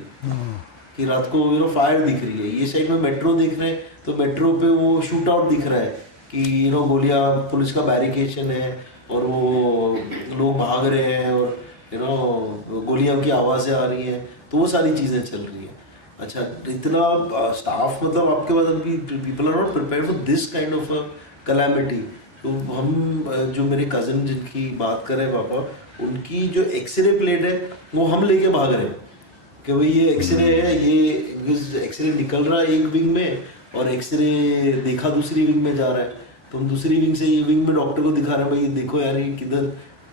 कि रात को फायर दिख रही है, ये साइड में मेट्रो दिख रहे हैं तो मेट्रो पे वो शूट आउट दिख रहा है कि गोलियां, पुलिस का बैरिकेशन है और वो लोग भाग रहे हैं और गोलियां की आवाज़ें आ रही हैं, तो वो सारी चीज़ें चल रही हैं। अच्छा, इतना स्टाफ मतलब आपके पास अभी people are not prepared for this kind of a calamity. तो हम जो मेरे कज़न जिनकी बात कर रहे हैं पापा, उनकी जो एक्सरे प्लेट है वो हम लेके भाग रहे हैं कि भाई ये एक्सरे है, ये एक्सरे निकल रहा है एक विंग में और एक्सरे देखा दूसरी विंग में जा रहा है, तो हम दूसरी विंग से ये विंग में डॉक्टर को दिखा रहे हैं, भाई ये देखो यार ये किधर,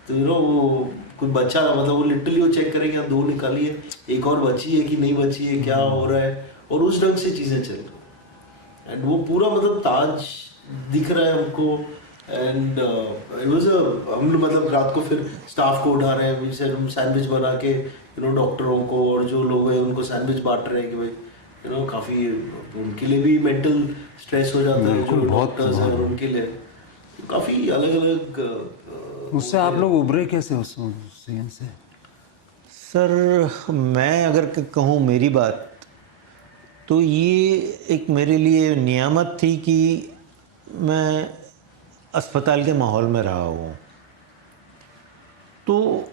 तो वो कोई बच्चा मतलब वो लिटरली वो चेक करेंगे 2 निकाली है, एक और बची है कि नहीं बची है, क्या हो रहा है, और उस ढंग से चीज़ें चल रही। एंड वो पूरा मतलब ताज दिख रहा है हमको। एंड इट वाज हम मतलब रात को फिर स्टाफ को उठा रहे हैं, सैंडविच बना के डॉक्टरों को और जो लोग हैं उनको सैंडविच बांट रहे हैं कि भाई काफ़ी उनके लिए भी मेंटल स्ट्रेस हो जाता है, जो डॉक्टर्स हैं उनके लिए काफ़ी अलग अलग। उससे आप लोग उभरे कैसे उस सीन से? सर मैं अगर कहूँ मेरी बात, तो ये एक मेरे लिए नियामत थी कि मैं अस्पताल के माहौल में रहा हूँ, तो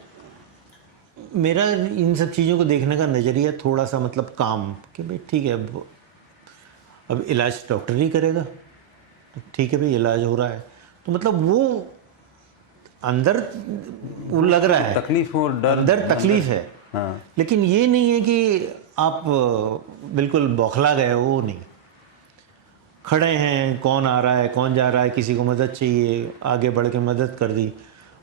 मेरा इन सब चीज़ों को देखने का नज़रिया थोड़ा सा मतलब काम कि भाई ठीक है, अब इलाज डॉक्टर ही करेगा, ठीक है भाई इलाज हो रहा है, तो मतलब वो अंदर वो लग रहा है तकलीफ और डर, अंदर तकलीफ है। हाँ। लेकिन ये नहीं है कि आप बिल्कुल बौखला गए, वो नहीं। खड़े हैं, कौन आ रहा है, कौन जा रहा है, किसी को मदद चाहिए, आगे बढ़ के मदद कर दी।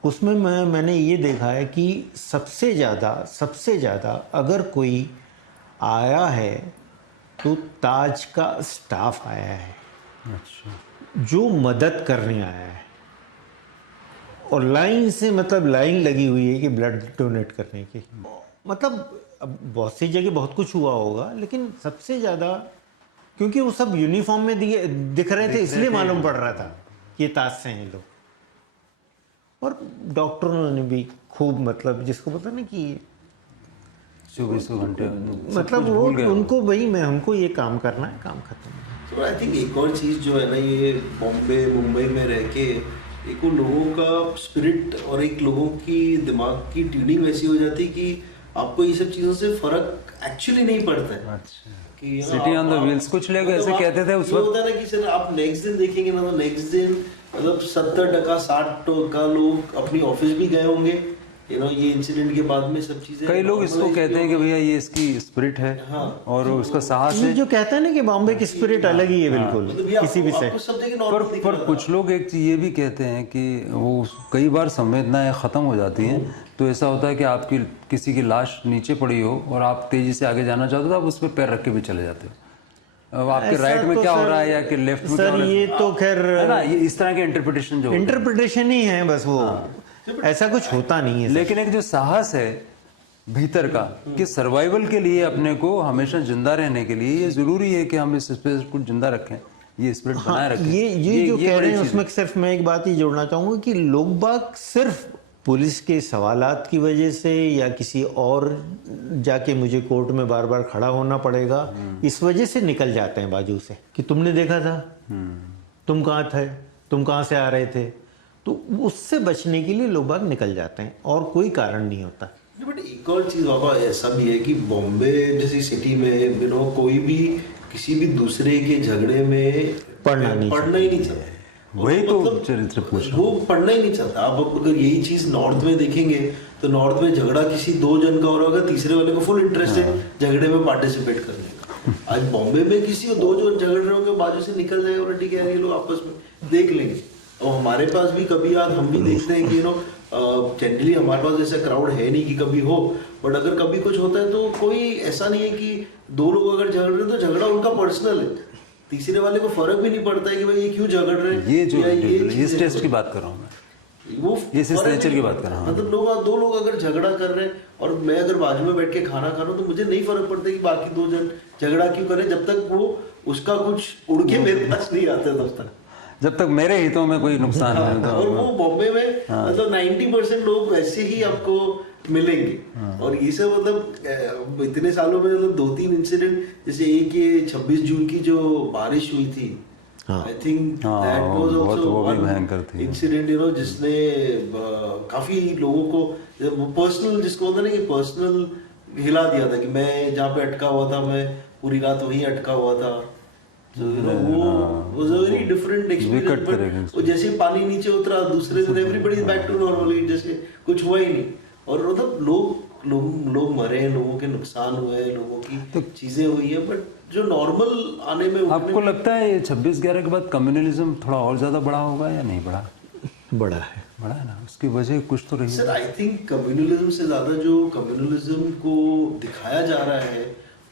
उसमें मैंने ये देखा है कि सबसे ज़्यादा अगर कोई आया है तो ताज का स्टाफ आया है अच्छा। जो मदद करने आया है, और लाइन से मतलब लाइन लगी हुई है कि ब्लड डोनेट करने की। मतलब अब बहुत सी जगह बहुत कुछ हुआ होगा, लेकिन सबसे ज़्यादा क्योंकि वो सब यूनिफॉर्म में दिख रहे थे, इसलिए मालूम पड़ रहा था कि ये ताज से हैं लोग। और डॉक्टरों ने भी खूब, मतलब जिसको पता ना कि 24 घंटे मतलब वो उनको भाई मैं हमको ये काम करना है, काम खत्म। तो आई थिंक एक और चीज़ जो है ना, ये बॉम्बे मुंबई में रह के एक वो लोगों का स्पिरिट और एक लोगों की दिमाग की ट्यूनिंग वैसी हो जाती है कि आपको ये सब चीज़ों से फर्क एक्चुअली नहीं पड़ता है। अच्छा। कि सिटी ऑन द व्हील्स कुछ लोग ऐसे कहते थे उस वक्त। होता है ना कि सर आप नेक्स्ट दिन देखेंगे ना, तो नेक्स्ट दिन मतलब 70% 60% लोग अपनी ऑफिस भी गए होंगे, ये इंसिडेंट के बाद में सब चीजें। कई लोग इसको कहते हैं कि भैया ये इसकी स्पिरिट है। हाँ, और उसका साहस ये है। जो कहता है ना कि बॉम्बे की स्पिरिट अलग ही है बिल्कुल, मतलब ये किसी भी से। आपको सब जगह नॉर्मल दिख पर रहा कुछ लोग एक चीज ये भी कहते हैं कि वो कई बार संवेदनाएं खत्म हो जाती हैं, तो ऐसा होता है कि आपकी किसी की लाश नीचे पड़ी हो और आप तेजी से आगे जाना चाहते हो, तो आप उस पर पैर रख के भी चले जाते हो। अब आपके ऐसा राइट में तो क्या हो सर- रहा है या कि लेफ्ट में क्या हो सर रहा है, ये तो खैर है ना, ये इस तरह के इंटरप्रिटेशन जो होते हैं। इंटरप्रिटेशन ही है बस, वो ऐसा कुछ होता नहीं है सर। लेकिन एक जो साहस है भीतर का कि सर्वाइवल के लिए, अपने को हमेशा जिंदा रहने के लिए ये जरूरी है कि हम इस स्पिरिट को जिंदा रखें, ये स्पिरिट बनाए रखें। ये जो कह बड़ी रहे हैं चीज़ उसमें सिर्फ मैं एक बात ही जोड़ना चाहूँगा कि लोग बाग सिर्फ पुलिस के सवालात की वजह से या किसी और जाके मुझे कोर्ट में बार बार खड़ा होना पड़ेगा, इस वजह से निकल जाते हैं बाजू से कि तुमने देखा था, तुम कहाँ थे, तुम कहाँ से आ रहे थे। तो उससे बचने के लिए लोग बाग निकल जाते हैं और कोई कारण नहीं होता। बट एक और चीज बाबा ऐसा भी है कि बॉम्बे जैसी सिटी में कोई भी किसी भी दूसरे के झगड़े में पढ़ना ही नहीं चाहता। वही तो चरित्र पूछ रहा हूं। वो पढ़ना ही नहीं चाहता। आप अगर यही चीज नॉर्थ में देखेंगे तो नॉर्थ में झगड़ा किसी 2 जन का हो रहा होगा, तीसरे वाले को फुल इंटरेस्ट है झगड़े में पार्टिसिपेट करने का। आज बॉम्बे में किसी 2 जन झगड़ रहे होंगे, बाजू से निकल जाएगा और ठीक है ये लोग आपस में देख लेंगे। और हमारे पास भी कभी याद हम भी देखते हैं कि जनरली हमारे पास ऐसा क्राउड है नहीं कि कभी हो, बट अगर कभी कुछ होता है तो कोई ऐसा नहीं है कि 2 लोग अगर झगड़ रहे हैं तो झगड़ा उनका पर्सनल है, तीसरे वाले को फर्क भी नहीं पड़ता है कि भाई ये क्यों झगड़ रहे हैं। ये जो ये इस टेस्ट की बात कर रहा हूँ मैं, वो इस नेचर की बात कर रहा हूँ। मतलब 2 लोग अगर झगड़ा कर रहे हैं और मैं अगर बाजू में बैठ के खाना खा रहा हूँ तो मुझे नहीं फर्क पड़ता कि बाकी 2 जन झगड़ा क्यों करें, जब तक वो उसका कुछ उड़ के मेरे पास नहीं आता तब तक, जब तक मेरे हितों में कोई नुकसान नहीं होता। और वो बॉम्बे में मतलब 90% लोग वैसे ही आपको मिलेंगे। और ये सब मतलब इतने सालों में मतलब 2-3 इंसिडेंट, जैसे एक ये 26 जून की जो बारिश हुई थी, I think that was also one incident जिसने काफी लोगों को पर्सनल, जिसको होता है ना कि पर्सनल हिला दिया था कि मैं जहाँ पे अटका हुआ था मैं पूरी रात वहीं अटका हुआ था। So, वो was a very different experience, but वो जैसे पानी नीचे उतरा दूसरे दिन everybody is back to normal, जैसे कुछ हुआ ही नहीं। और मतलब लोग मरे, लोगों के नुकसान हुए, लोगों की चीजें हुई है, बट जो नॉर्मल आने में आपको लगता है ये 26/11 के बाद कम्युनलिज्म थोड़ा और ज्यादा बड़ा होगा या नहीं बड़ा? बड़ा है ना, उसकी वजह कुछ तो रही। सर आई थिंक कम्युनलिज्म से ज्यादा जो कम्युनलिज्म को दिखाया जा रहा है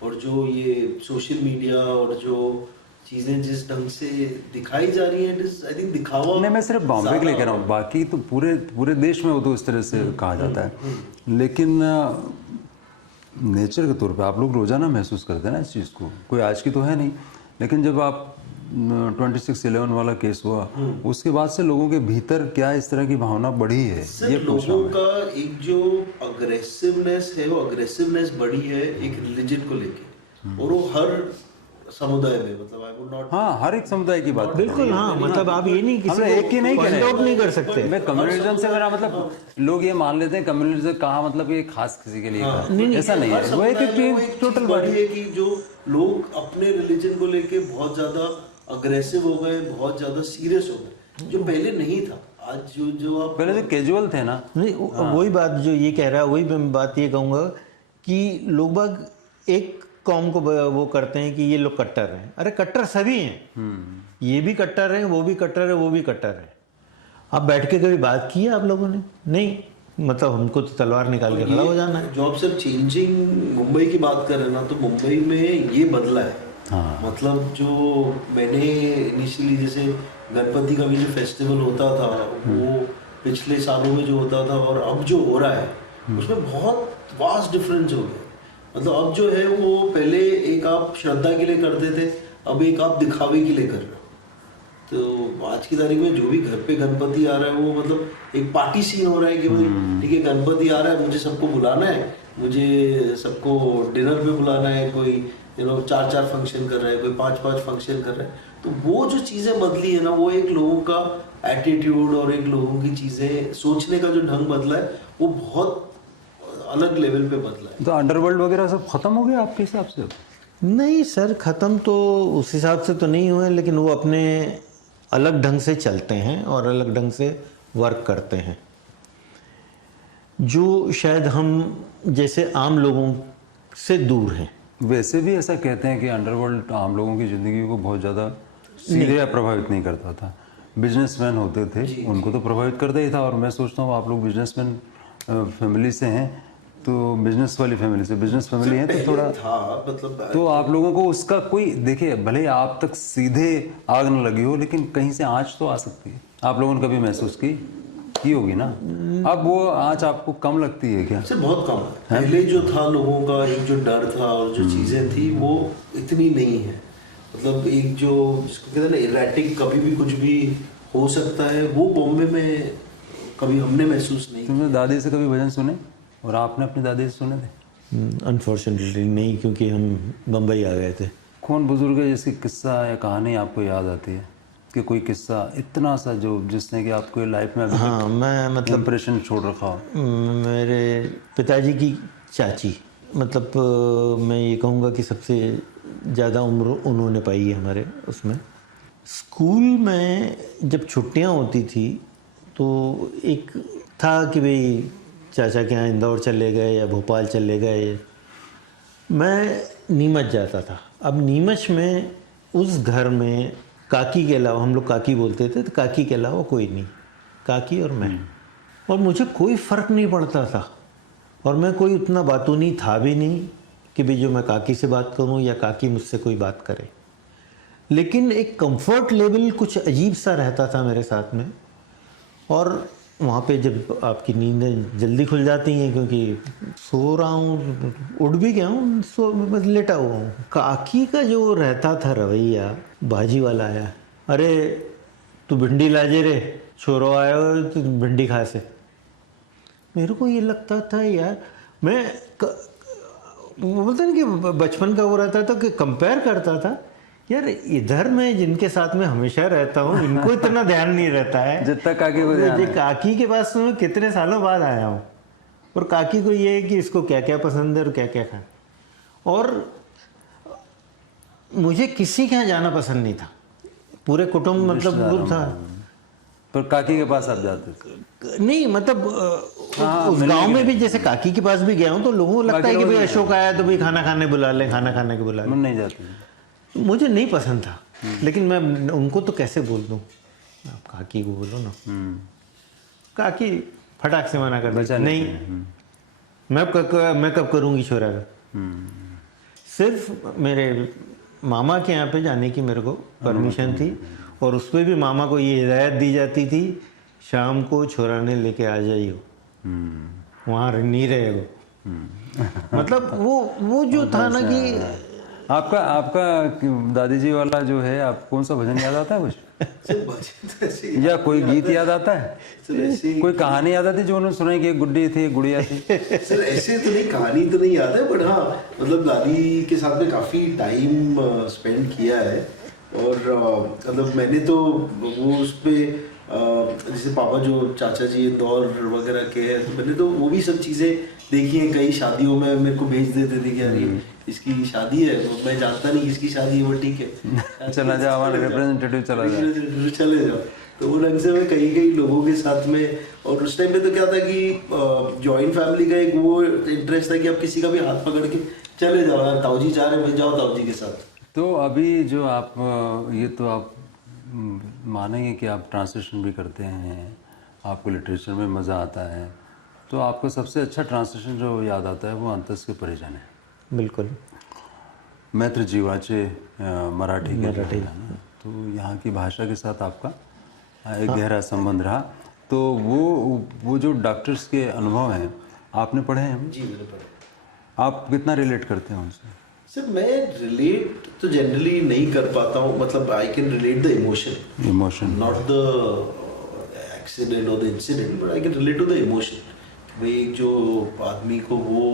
और जो ये सोशल मीडिया और जो चीजें जिस ढंग से दिखाई जा रही हैं, आई थिंक दिखावा नहीं, मैं सिर्फ बॉम्बे के लिए कह रहा हूँ, बाकी तो पूरे देश में वो तो इस तरह से कहा जाता है। लेकिन नेचर के तौर पे आप लोग रोजाना महसूस करते हैं ना इस चीज़ को, कोई आज की तो है नहीं, लेकिन जब आप 26/11 वाला केस हुआ उसके बाद से लोगों के भीतर क्या इस तरह की भावना बढ़ी है, ये लोगों का एक जो अग्रेसिवनेस है वो अग्रेसिवनेस बढ़ी है एक रिलीजन को लेके, और वो हर समुदाय में, मतलब आई वुड नॉट, हाँ हर एक समुदाय की बात बिल्कुल। हाँ मतलब आप ये नहीं किसी एक ही नहीं कह रहे, नहीं कर सकते। मैं कम्युनलिज्म से मेरा मतलब लोग ये मान लेते हैं कम्युनलिज्म कहा मतलब ये खास किसी के लिए ऐसा नहीं है, वो एक टोटल बड़ी है कि जो लोग अपने रिलीजन को लेके बहुत ज्यादा अग्रेसिव हो गए, बहुत ज्यादा सीरियस हो गए, जो पहले नहीं था। आज जो आप पहले तो कैजुअल थे ना। नहीं वही बात जो ये कह रहा है, वही मैं बात ये कहूँगा कि लोग बाग एक कौम को वो करते हैं कि ये लोग कट्टर हैं। अरे कट्टर सभी हैं, ये भी कट्टर हैं, वो भी कट्टर है, वो भी कट्टर है। आप बैठ के कभी बात की है आप लोगों ने? नहीं, मतलब हमको तो तलवार निकाल के खड़ा हो जाना है। जो आप सब चेंजिंग मुंबई की बात कर रहे हैं ना, तो मुंबई में ये बदला है। मतलब जो मैंने इनिशियली जैसे गणपति का भी जो फेस्टिवल होता था वो पिछले सालों में जो होता था और अब जो हो रहा है उसमें बहुत वास्ट डिफरेंस हो गया। मतलब अब जो है वो पहले एक आप श्रद्धा के लिए करते थे, अब एक आप दिखावे के लिए कर रहे हो। तो आज की तारीख में जो भी घर पे गणपति आ रहा है वो मतलब एक पार्टी सीन हो रहा है कि भाई ठीक है गणपति आ रहा है, मुझे सबको बुलाना है, मुझे सबको डिनर पे बुलाना है, कोई 4 फंक्शन कर रहा है, कोई 5 फंक्शन कर रहा है। तो वो जो चीज़ें बदली है ना, वो एक लोगों का एटीट्यूड और एक लोगों की चीज़ें सोचने का जो ढंग बदला है वो बहुत अलग लेवल पे बदला है। तो अंडरवर्ल्ड वगैरह सब खत्म हो गया आपके हिसाब से? नहीं सर, ख़त्म तो उस हिसाब से तो नहीं हुए, लेकिन वो अपने अलग ढंग से चलते हैं और अलग ढंग से वर्क करते हैं, जो शायद हम जैसे आम लोगों से दूर हैं। वैसे भी ऐसा कहते हैं कि अंडरवर्ल्ड आम लोगों की ज़िंदगी को बहुत ज़्यादा सीधे या प्रभावित नहीं करता था। बिजनेसमैन होते थे उनको तो प्रभावित करता ही था। और मैं सोचता हूँ आप लोग बिजनेसमैन फैमिली से हैं, तो बिजनेस वाली फैमिली से, बिजनेस फैमिली है तो थोड़ा था मतलब तो आप लोगों को उसका कोई, देखिए भले आप तक सीधे आग न लगी हो लेकिन कहीं से आँच तो आ सकती है। आप लोगों ने कभी महसूस की होगी ना? अब वो आँच आपको कम लगती है क्या? सर बहुत कम है। पहले जो था लोगों का एक जो डर था और जो चीज़ें थी वो इतनी नहीं है। मतलब एक जो जिसको कहते हैं ना इरेटिक, कभी भी कुछ भी हो सकता है, वो बॉम्बे में कभी हमने महसूस नहीं। तुमने दादी से कभी भजन सुने और आपने अपनी दादी से सुने थे? अनफॉर्चुनेटली नहीं, क्योंकि हम बम्बई आ गए थे। कौन बुजुर्ग है जिसकी किस्सा या कहानी आपको याद आती है कि कोई किस्सा इतना सा जो जिसने कि आपको लाइफ में हाँ, मैं मतलब इम्प्रेशन छोड़ रखा हो? मेरे पिताजी की चाची, मतलब मैं ये कहूँगा कि सबसे ज़्यादा उम्र उन्होंने पाई है हमारे उसमें। स्कूल में जब छुट्टियाँ होती थी तो एक था कि भाई चाचा के यहाँ इंदौर चले गए या भोपाल चले गए। मैं नीमच जाता था। अब नीमच में उस घर में काकी के अलावा, हम लोग काकी बोलते थे, तो काकी के अलावा कोई नहीं, काकी और मैं। और मुझे कोई फ़र्क नहीं पड़ता था और मैं कोई उतना बातूनी था भी नहीं कि भाई जो मैं काकी से बात करूं या काकी मुझसे कोई बात करे। लेकिन एक कंफर्ट लेवल कुछ अजीब सा रहता था मेरे साथ में। और वहाँ पे जब आपकी नींदें जल्दी खुल जाती हैं, क्योंकि सो रहा हूँ, उठ भी गया हूँ, सो बस लेटा हुआ हूँ। काकी का जो रहता था रवैया, भाजी वाला आया, अरे तू भिंडी लाजे रे, छोरो आयो तो भिंडी खा से। मेरे को ये लगता था यार, मैं वो बोलते हैं कि बचपन का वो रहता था कि कंपेयर करता था, यार इधर मैं जिनके साथ में हमेशा रहता हूँ इनको इतना ध्यान नहीं रहता है जितना काकी को ध्यान है। काकी के पास मैं कितने सालों बाद आया हूँ और काकी को ये है कि इसको क्या क्या पसंद है और क्या क्या खाए। और मुझे किसी के यहाँ जाना पसंद नहीं था, पूरे कुटुंब मतलब ग्रुप था। पर काकी के पास आप जाते थे? नहीं मतलब उस गांव में भी जैसे काकी के पास भी गया हूँ तो लोगों को लगता है कि भाई अशोक आया तो भाई खाना खाने बुला ले, खाना खाने के बुला ले। मैं नहीं जाती, मुझे नहीं पसंद था। लेकिन मैं उनको तो कैसे बोल दूँ, आप काकी को बोलो ना। काकी फटाक से मना कर दी, नहीं मैं कब करूँगी छोरा का। सिर्फ मेरे मामा के यहाँ पे जाने की मेरे को परमिशन थी और उस पर भी मामा को ये हिदायत दी जाती थी, शाम को छोरा ने लेके आ जाइयो, वहाँ नहीं रहेगा। मतलब वो जो था ना कि आपका दादी जी वाला जो है, आप कौन सा भजन याद आता है कुछ? या कोई गीत याद आता है? कोई कहानी याद आती है जो उन्होंने सुनाई कि एक गुड्डी थी, गुड़िया थी? सर ऐसे तो नहीं, कहानी तो नहीं याद है, बट हाँ मतलब दादी के साथ में काफ़ी टाइम स्पेंड किया है। और मतलब मैंने तो वो उस पर जैसे पापा जो चाचा जी इंदौर वगैरह के हैं, तो मैंने तो वो भी सब चीज़ें देखिए कई शादियों में मेरे को भेज देते थे कि यार ये इसकी शादी है, तो मैं जानता नहीं किसकी शादी है, वो ठीक है चला जाओ, हमारा रिप्रेजेंटेटिव चला जाओ। चले जाओ। तो वो ढंग से मैं कई कई लोगों के साथ में, और उस टाइम पे तो क्या था कि जॉइंट फैमिली का एक वो इंटरेस्ट था कि आप किसी का भी हाथ पकड़ के चले जाओ, यार ताऊ जी जा रहे हैं, जाओ ताऊ जी के साथ। तो अभी जो आप ये तो आप मानेंगे कि आप ट्रांसलेशन भी करते हैं, आपको लिटरेचर में मज़ा आता है, तो आपको सबसे अच्छा ट्रांसलेशन जो याद आता है वो अंतस के परिजन है। बिल्कुल। मैत्र जीवाचे मराठी के जो है ना, तो यहाँ की भाषा के साथ आपका एक गहरा संबंध रहा। तो वो जो डॉक्टर्स के अनुभव हैं आपने पढ़े हैं? जी मैंने पढ़ा। आप कितना रिलेट करते हैं उनसे? सर मैं रिलेट तो जनरली नहीं कर पाता हूँ, मतलब I can relate the emotion, not the accident और the incident, but I can relate to the emotion. भाई एक जो आदमी को वो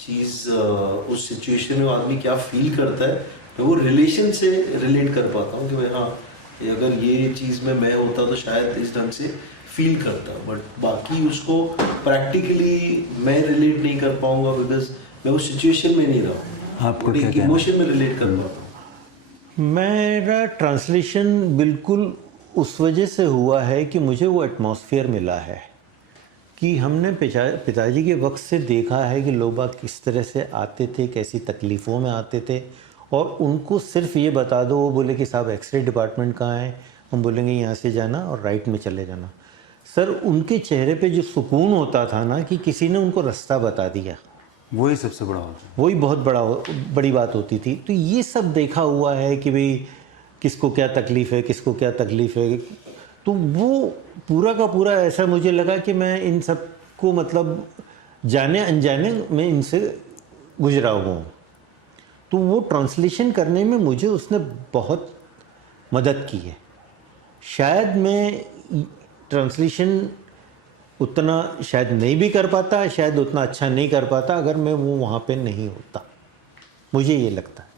चीज़ उस सिचुएशन में आदमी क्या फील करता है, मैं वो रिलेशन से रिलेट कर पाता हूँ कि भाई हाँ अगर ये चीज़ में मैं होता तो शायद इस ढंग से फील करता, बट बाकी उसको प्रैक्टिकली मैं रिलेट नहीं कर पाऊंगा बिकॉज मैं उस सिचुएशन में नहीं रहा। आपको क्या कहना है? इमोशन में रिलेट कर पाता हूँ। मेरा ट्रांसलेशन बिल्कुल उस वजह से हुआ है कि मुझे वो एटमॉस्फेयर मिला है कि हमने पिताजी के वक्त से देखा है कि लोग बाग किस तरह से आते थे, कैसी तकलीफ़ों में आते थे, और उनको सिर्फ ये बता दो, वो बोले कि साहब एक्सरे डिपार्टमेंट कहाँ है, हम बोलेंगे यहाँ से जाना और राइट में चले जाना। सर उनके चेहरे पे जो सुकून होता था ना कि किसी ने उनको रास्ता बता दिया, वही सबसे बड़ा होता है, वही बहुत बड़ी बात होती थी। तो ये सब देखा हुआ है कि भाई किसको क्या तकलीफ़ है, किसको क्या तकलीफ़ है। तो वो पूरा का पूरा ऐसा मुझे लगा कि मैं इन सब को मतलब जाने अनजाने में इनसे गुजरा हुआ हूँ। तो वो ट्रांसलेशन करने में मुझे उसने बहुत मदद की है। शायद मैं ट्रांसलेशन उतना शायद नहीं भी कर पाता, शायद उतना अच्छा नहीं कर पाता अगर मैं वो वहाँ पे नहीं होता, मुझे ये लगता है।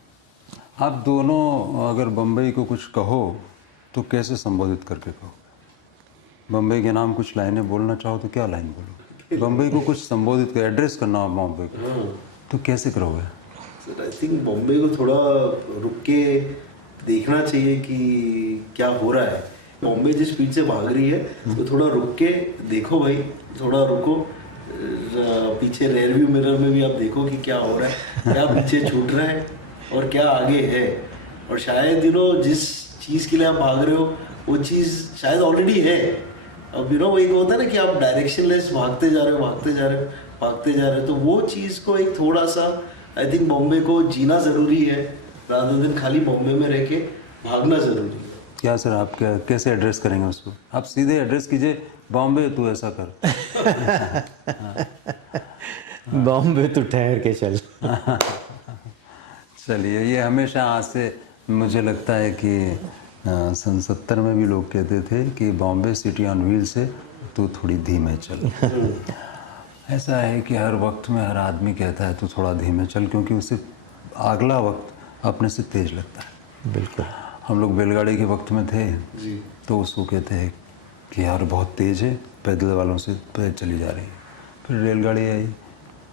आप दोनों अगर बम्बई को कुछ कहो तो कैसे संबोधित करके कहो? बम्बई के नाम कुछ लाइनें बोलना चाहो तो क्या लाइन बोलो? बम्बई को कुछ संबोधित कर, एड्रेस करना हो बम्बई को, तो कैसे करोगे? सर आई थिंक बॉम्बे को थोड़ा रुक के देखना चाहिए कि क्या हो रहा है। बॉम्बे जिस स्पीड से भाग रही है तो थोड़ा रुक के देखो भाई, थोड़ा रुको, पीछे रेयर व्यू मिरर में भी आप देखो कि क्या हो रहा है, क्या पीछे छूट रहा है और क्या आगे है। और शायद जिस चीज़ के लिए आप भाग रहे हो वो चीज़ शायद ऑलरेडी है। अब वो एक होता है ना कि आप डायरेक्शनलेस भागते जा रहे हो, तो वो चीज़ को एक थोड़ा सा आई थिंक बॉम्बे को जीना ज़रूरी है, रादर देन खाली बॉम्बे में रह के भागना ज़रूरी है। क्या सर, आप क्या कैसे एड्रेस करेंगे उसको? आप सीधे एड्रेस कीजिए, बॉम्बे तू ऐसा कर। बॉम्बे तो ठहर के चल। चलिए, ये हमेशा आज से मुझे लगता है कि सन 70 में भी लोग कहते थे कि बॉम्बे सिटी ऑन व्हील से तू थोड़ी धीमे चल। ऐसा है कि हर वक्त में हर आदमी कहता है तू थोड़ा धीमे चल, क्योंकि उसे अगला वक्त अपने से तेज लगता है। बिल्कुल। हम लोग बैलगाड़ी के वक्त में थे तो उसको कहते हैं कि यार बहुत तेज़ है, पैदल वालों से पैदल चली जा रही है। फिर रेलगाड़ी आई,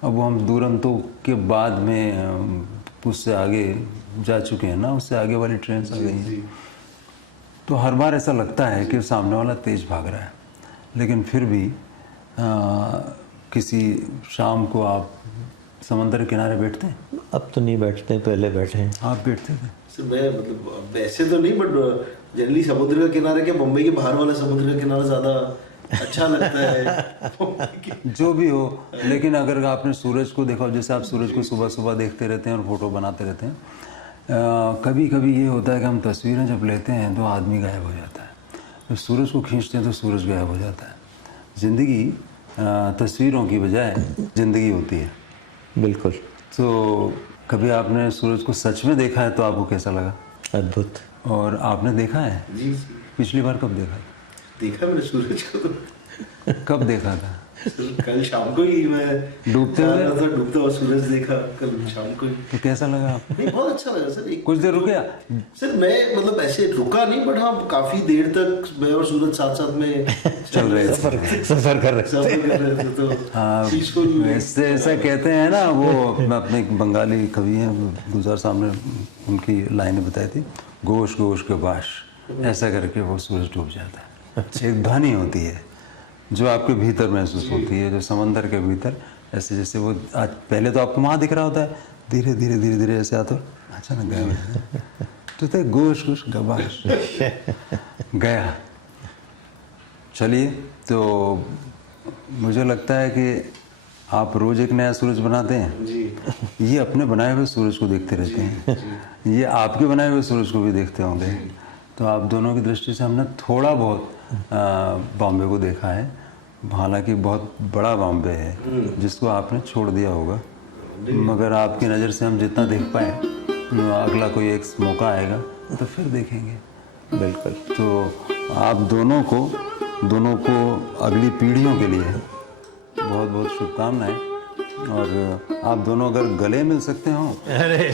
अब हम दुरंतो के बाद में उससे आगे जा चुके हैं ना, उससे आगे वाली ट्रेन आ गई हैं। तो हर बार ऐसा लगता है कि सामने वाला तेज़ भाग रहा है, लेकिन फिर भी किसी शाम को आप समंदर के किनारे बैठते हैं? अब तो नहीं बैठते, पहले बैठे हैं। आप बैठते थे? सर मैं मतलब वैसे तो नहीं, बट जनरली समुद्र का किनारा क्या बम्बई के बाहर वाला समुद्र का किनारा ज़्यादा अच्छा लगता है। जो भी हो, लेकिन अगर आपने सूरज को देखा, जैसे आप सूरज को सुबह सुबह देखते रहते हैं और फोटो बनाते रहते हैं, कभी कभी ये होता है कि हम तस्वीरें जब लेते हैं तो आदमी गायब हो जाता है, जब सूरज को खींचते हैं तो सूरज गायब हो जाता है। ज़िंदगी तस्वीरों की बजाय ज़िंदगी होती है। बिल्कुल। तो कभी आपने सूरज को सच में देखा है तो आपको कैसा लगा? अद्भुत। और आपने देखा है? जी। पिछली बार कब देखा? देखा मैंने सूरज को तो। कब देखा था? कल शाम को ही मैं डूबते जा हुए? रहा था, डूबता हुआ सूरज देखा कल शाम को ही। तो कैसा लगा आपको? नहीं, बहुत अच्छा लगा सर। कुछ देर रुके? सर मैं मतलब ऐसे रुका नहीं, बट हाँ काफी देर तक मैं और सूरज साथ साथ में चल रहे थे। सफर कर रहे सफर कर रहे थे, तो हाँ, peaceful ऐसे ऐसा कहते हैं ना, वो अपने एक बंगाली कवि हैं गुलजार साहब ने उनकी लाइनें बताई थी, गोश गोश के बाश, ऐसा करके वो सूरज डूब जाता है। एक ध्वनि होती है जो आपके भीतर महसूस होती है, जो समंदर के भीतर, ऐसे जैसे वो आज पहले तो आपको वहाँ दिख रहा होता है, धीरे धीरे धीरे धीरे ऐसे आता है, अचानक गया तो थे गोश गोश गबाश गया। चलिए, तो मुझे लगता है कि आप रोज़ एक नया सूरज बनाते हैं। जी ये अपने बनाए हुए सूरज को देखते रहते हैं, ये आपके बनाए हुए सूरज को भी देखते होंगे। तो आप दोनों की दृष्टि से हमने थोड़ा बहुत बॉम्बे को देखा है, हालांकि बहुत बड़ा बॉम्बे है जिसको आपने छोड़ दिया होगा, मगर आपकी नज़र से हम जितना देख पाए, अगला कोई एक मौका आएगा तो फिर देखेंगे। बिल्कुल। तो आप दोनों को अगली पीढ़ियों के लिए बहुत बहुत शुभकामनाएं। और आप दोनों अगर गले मिल सकते हो अरे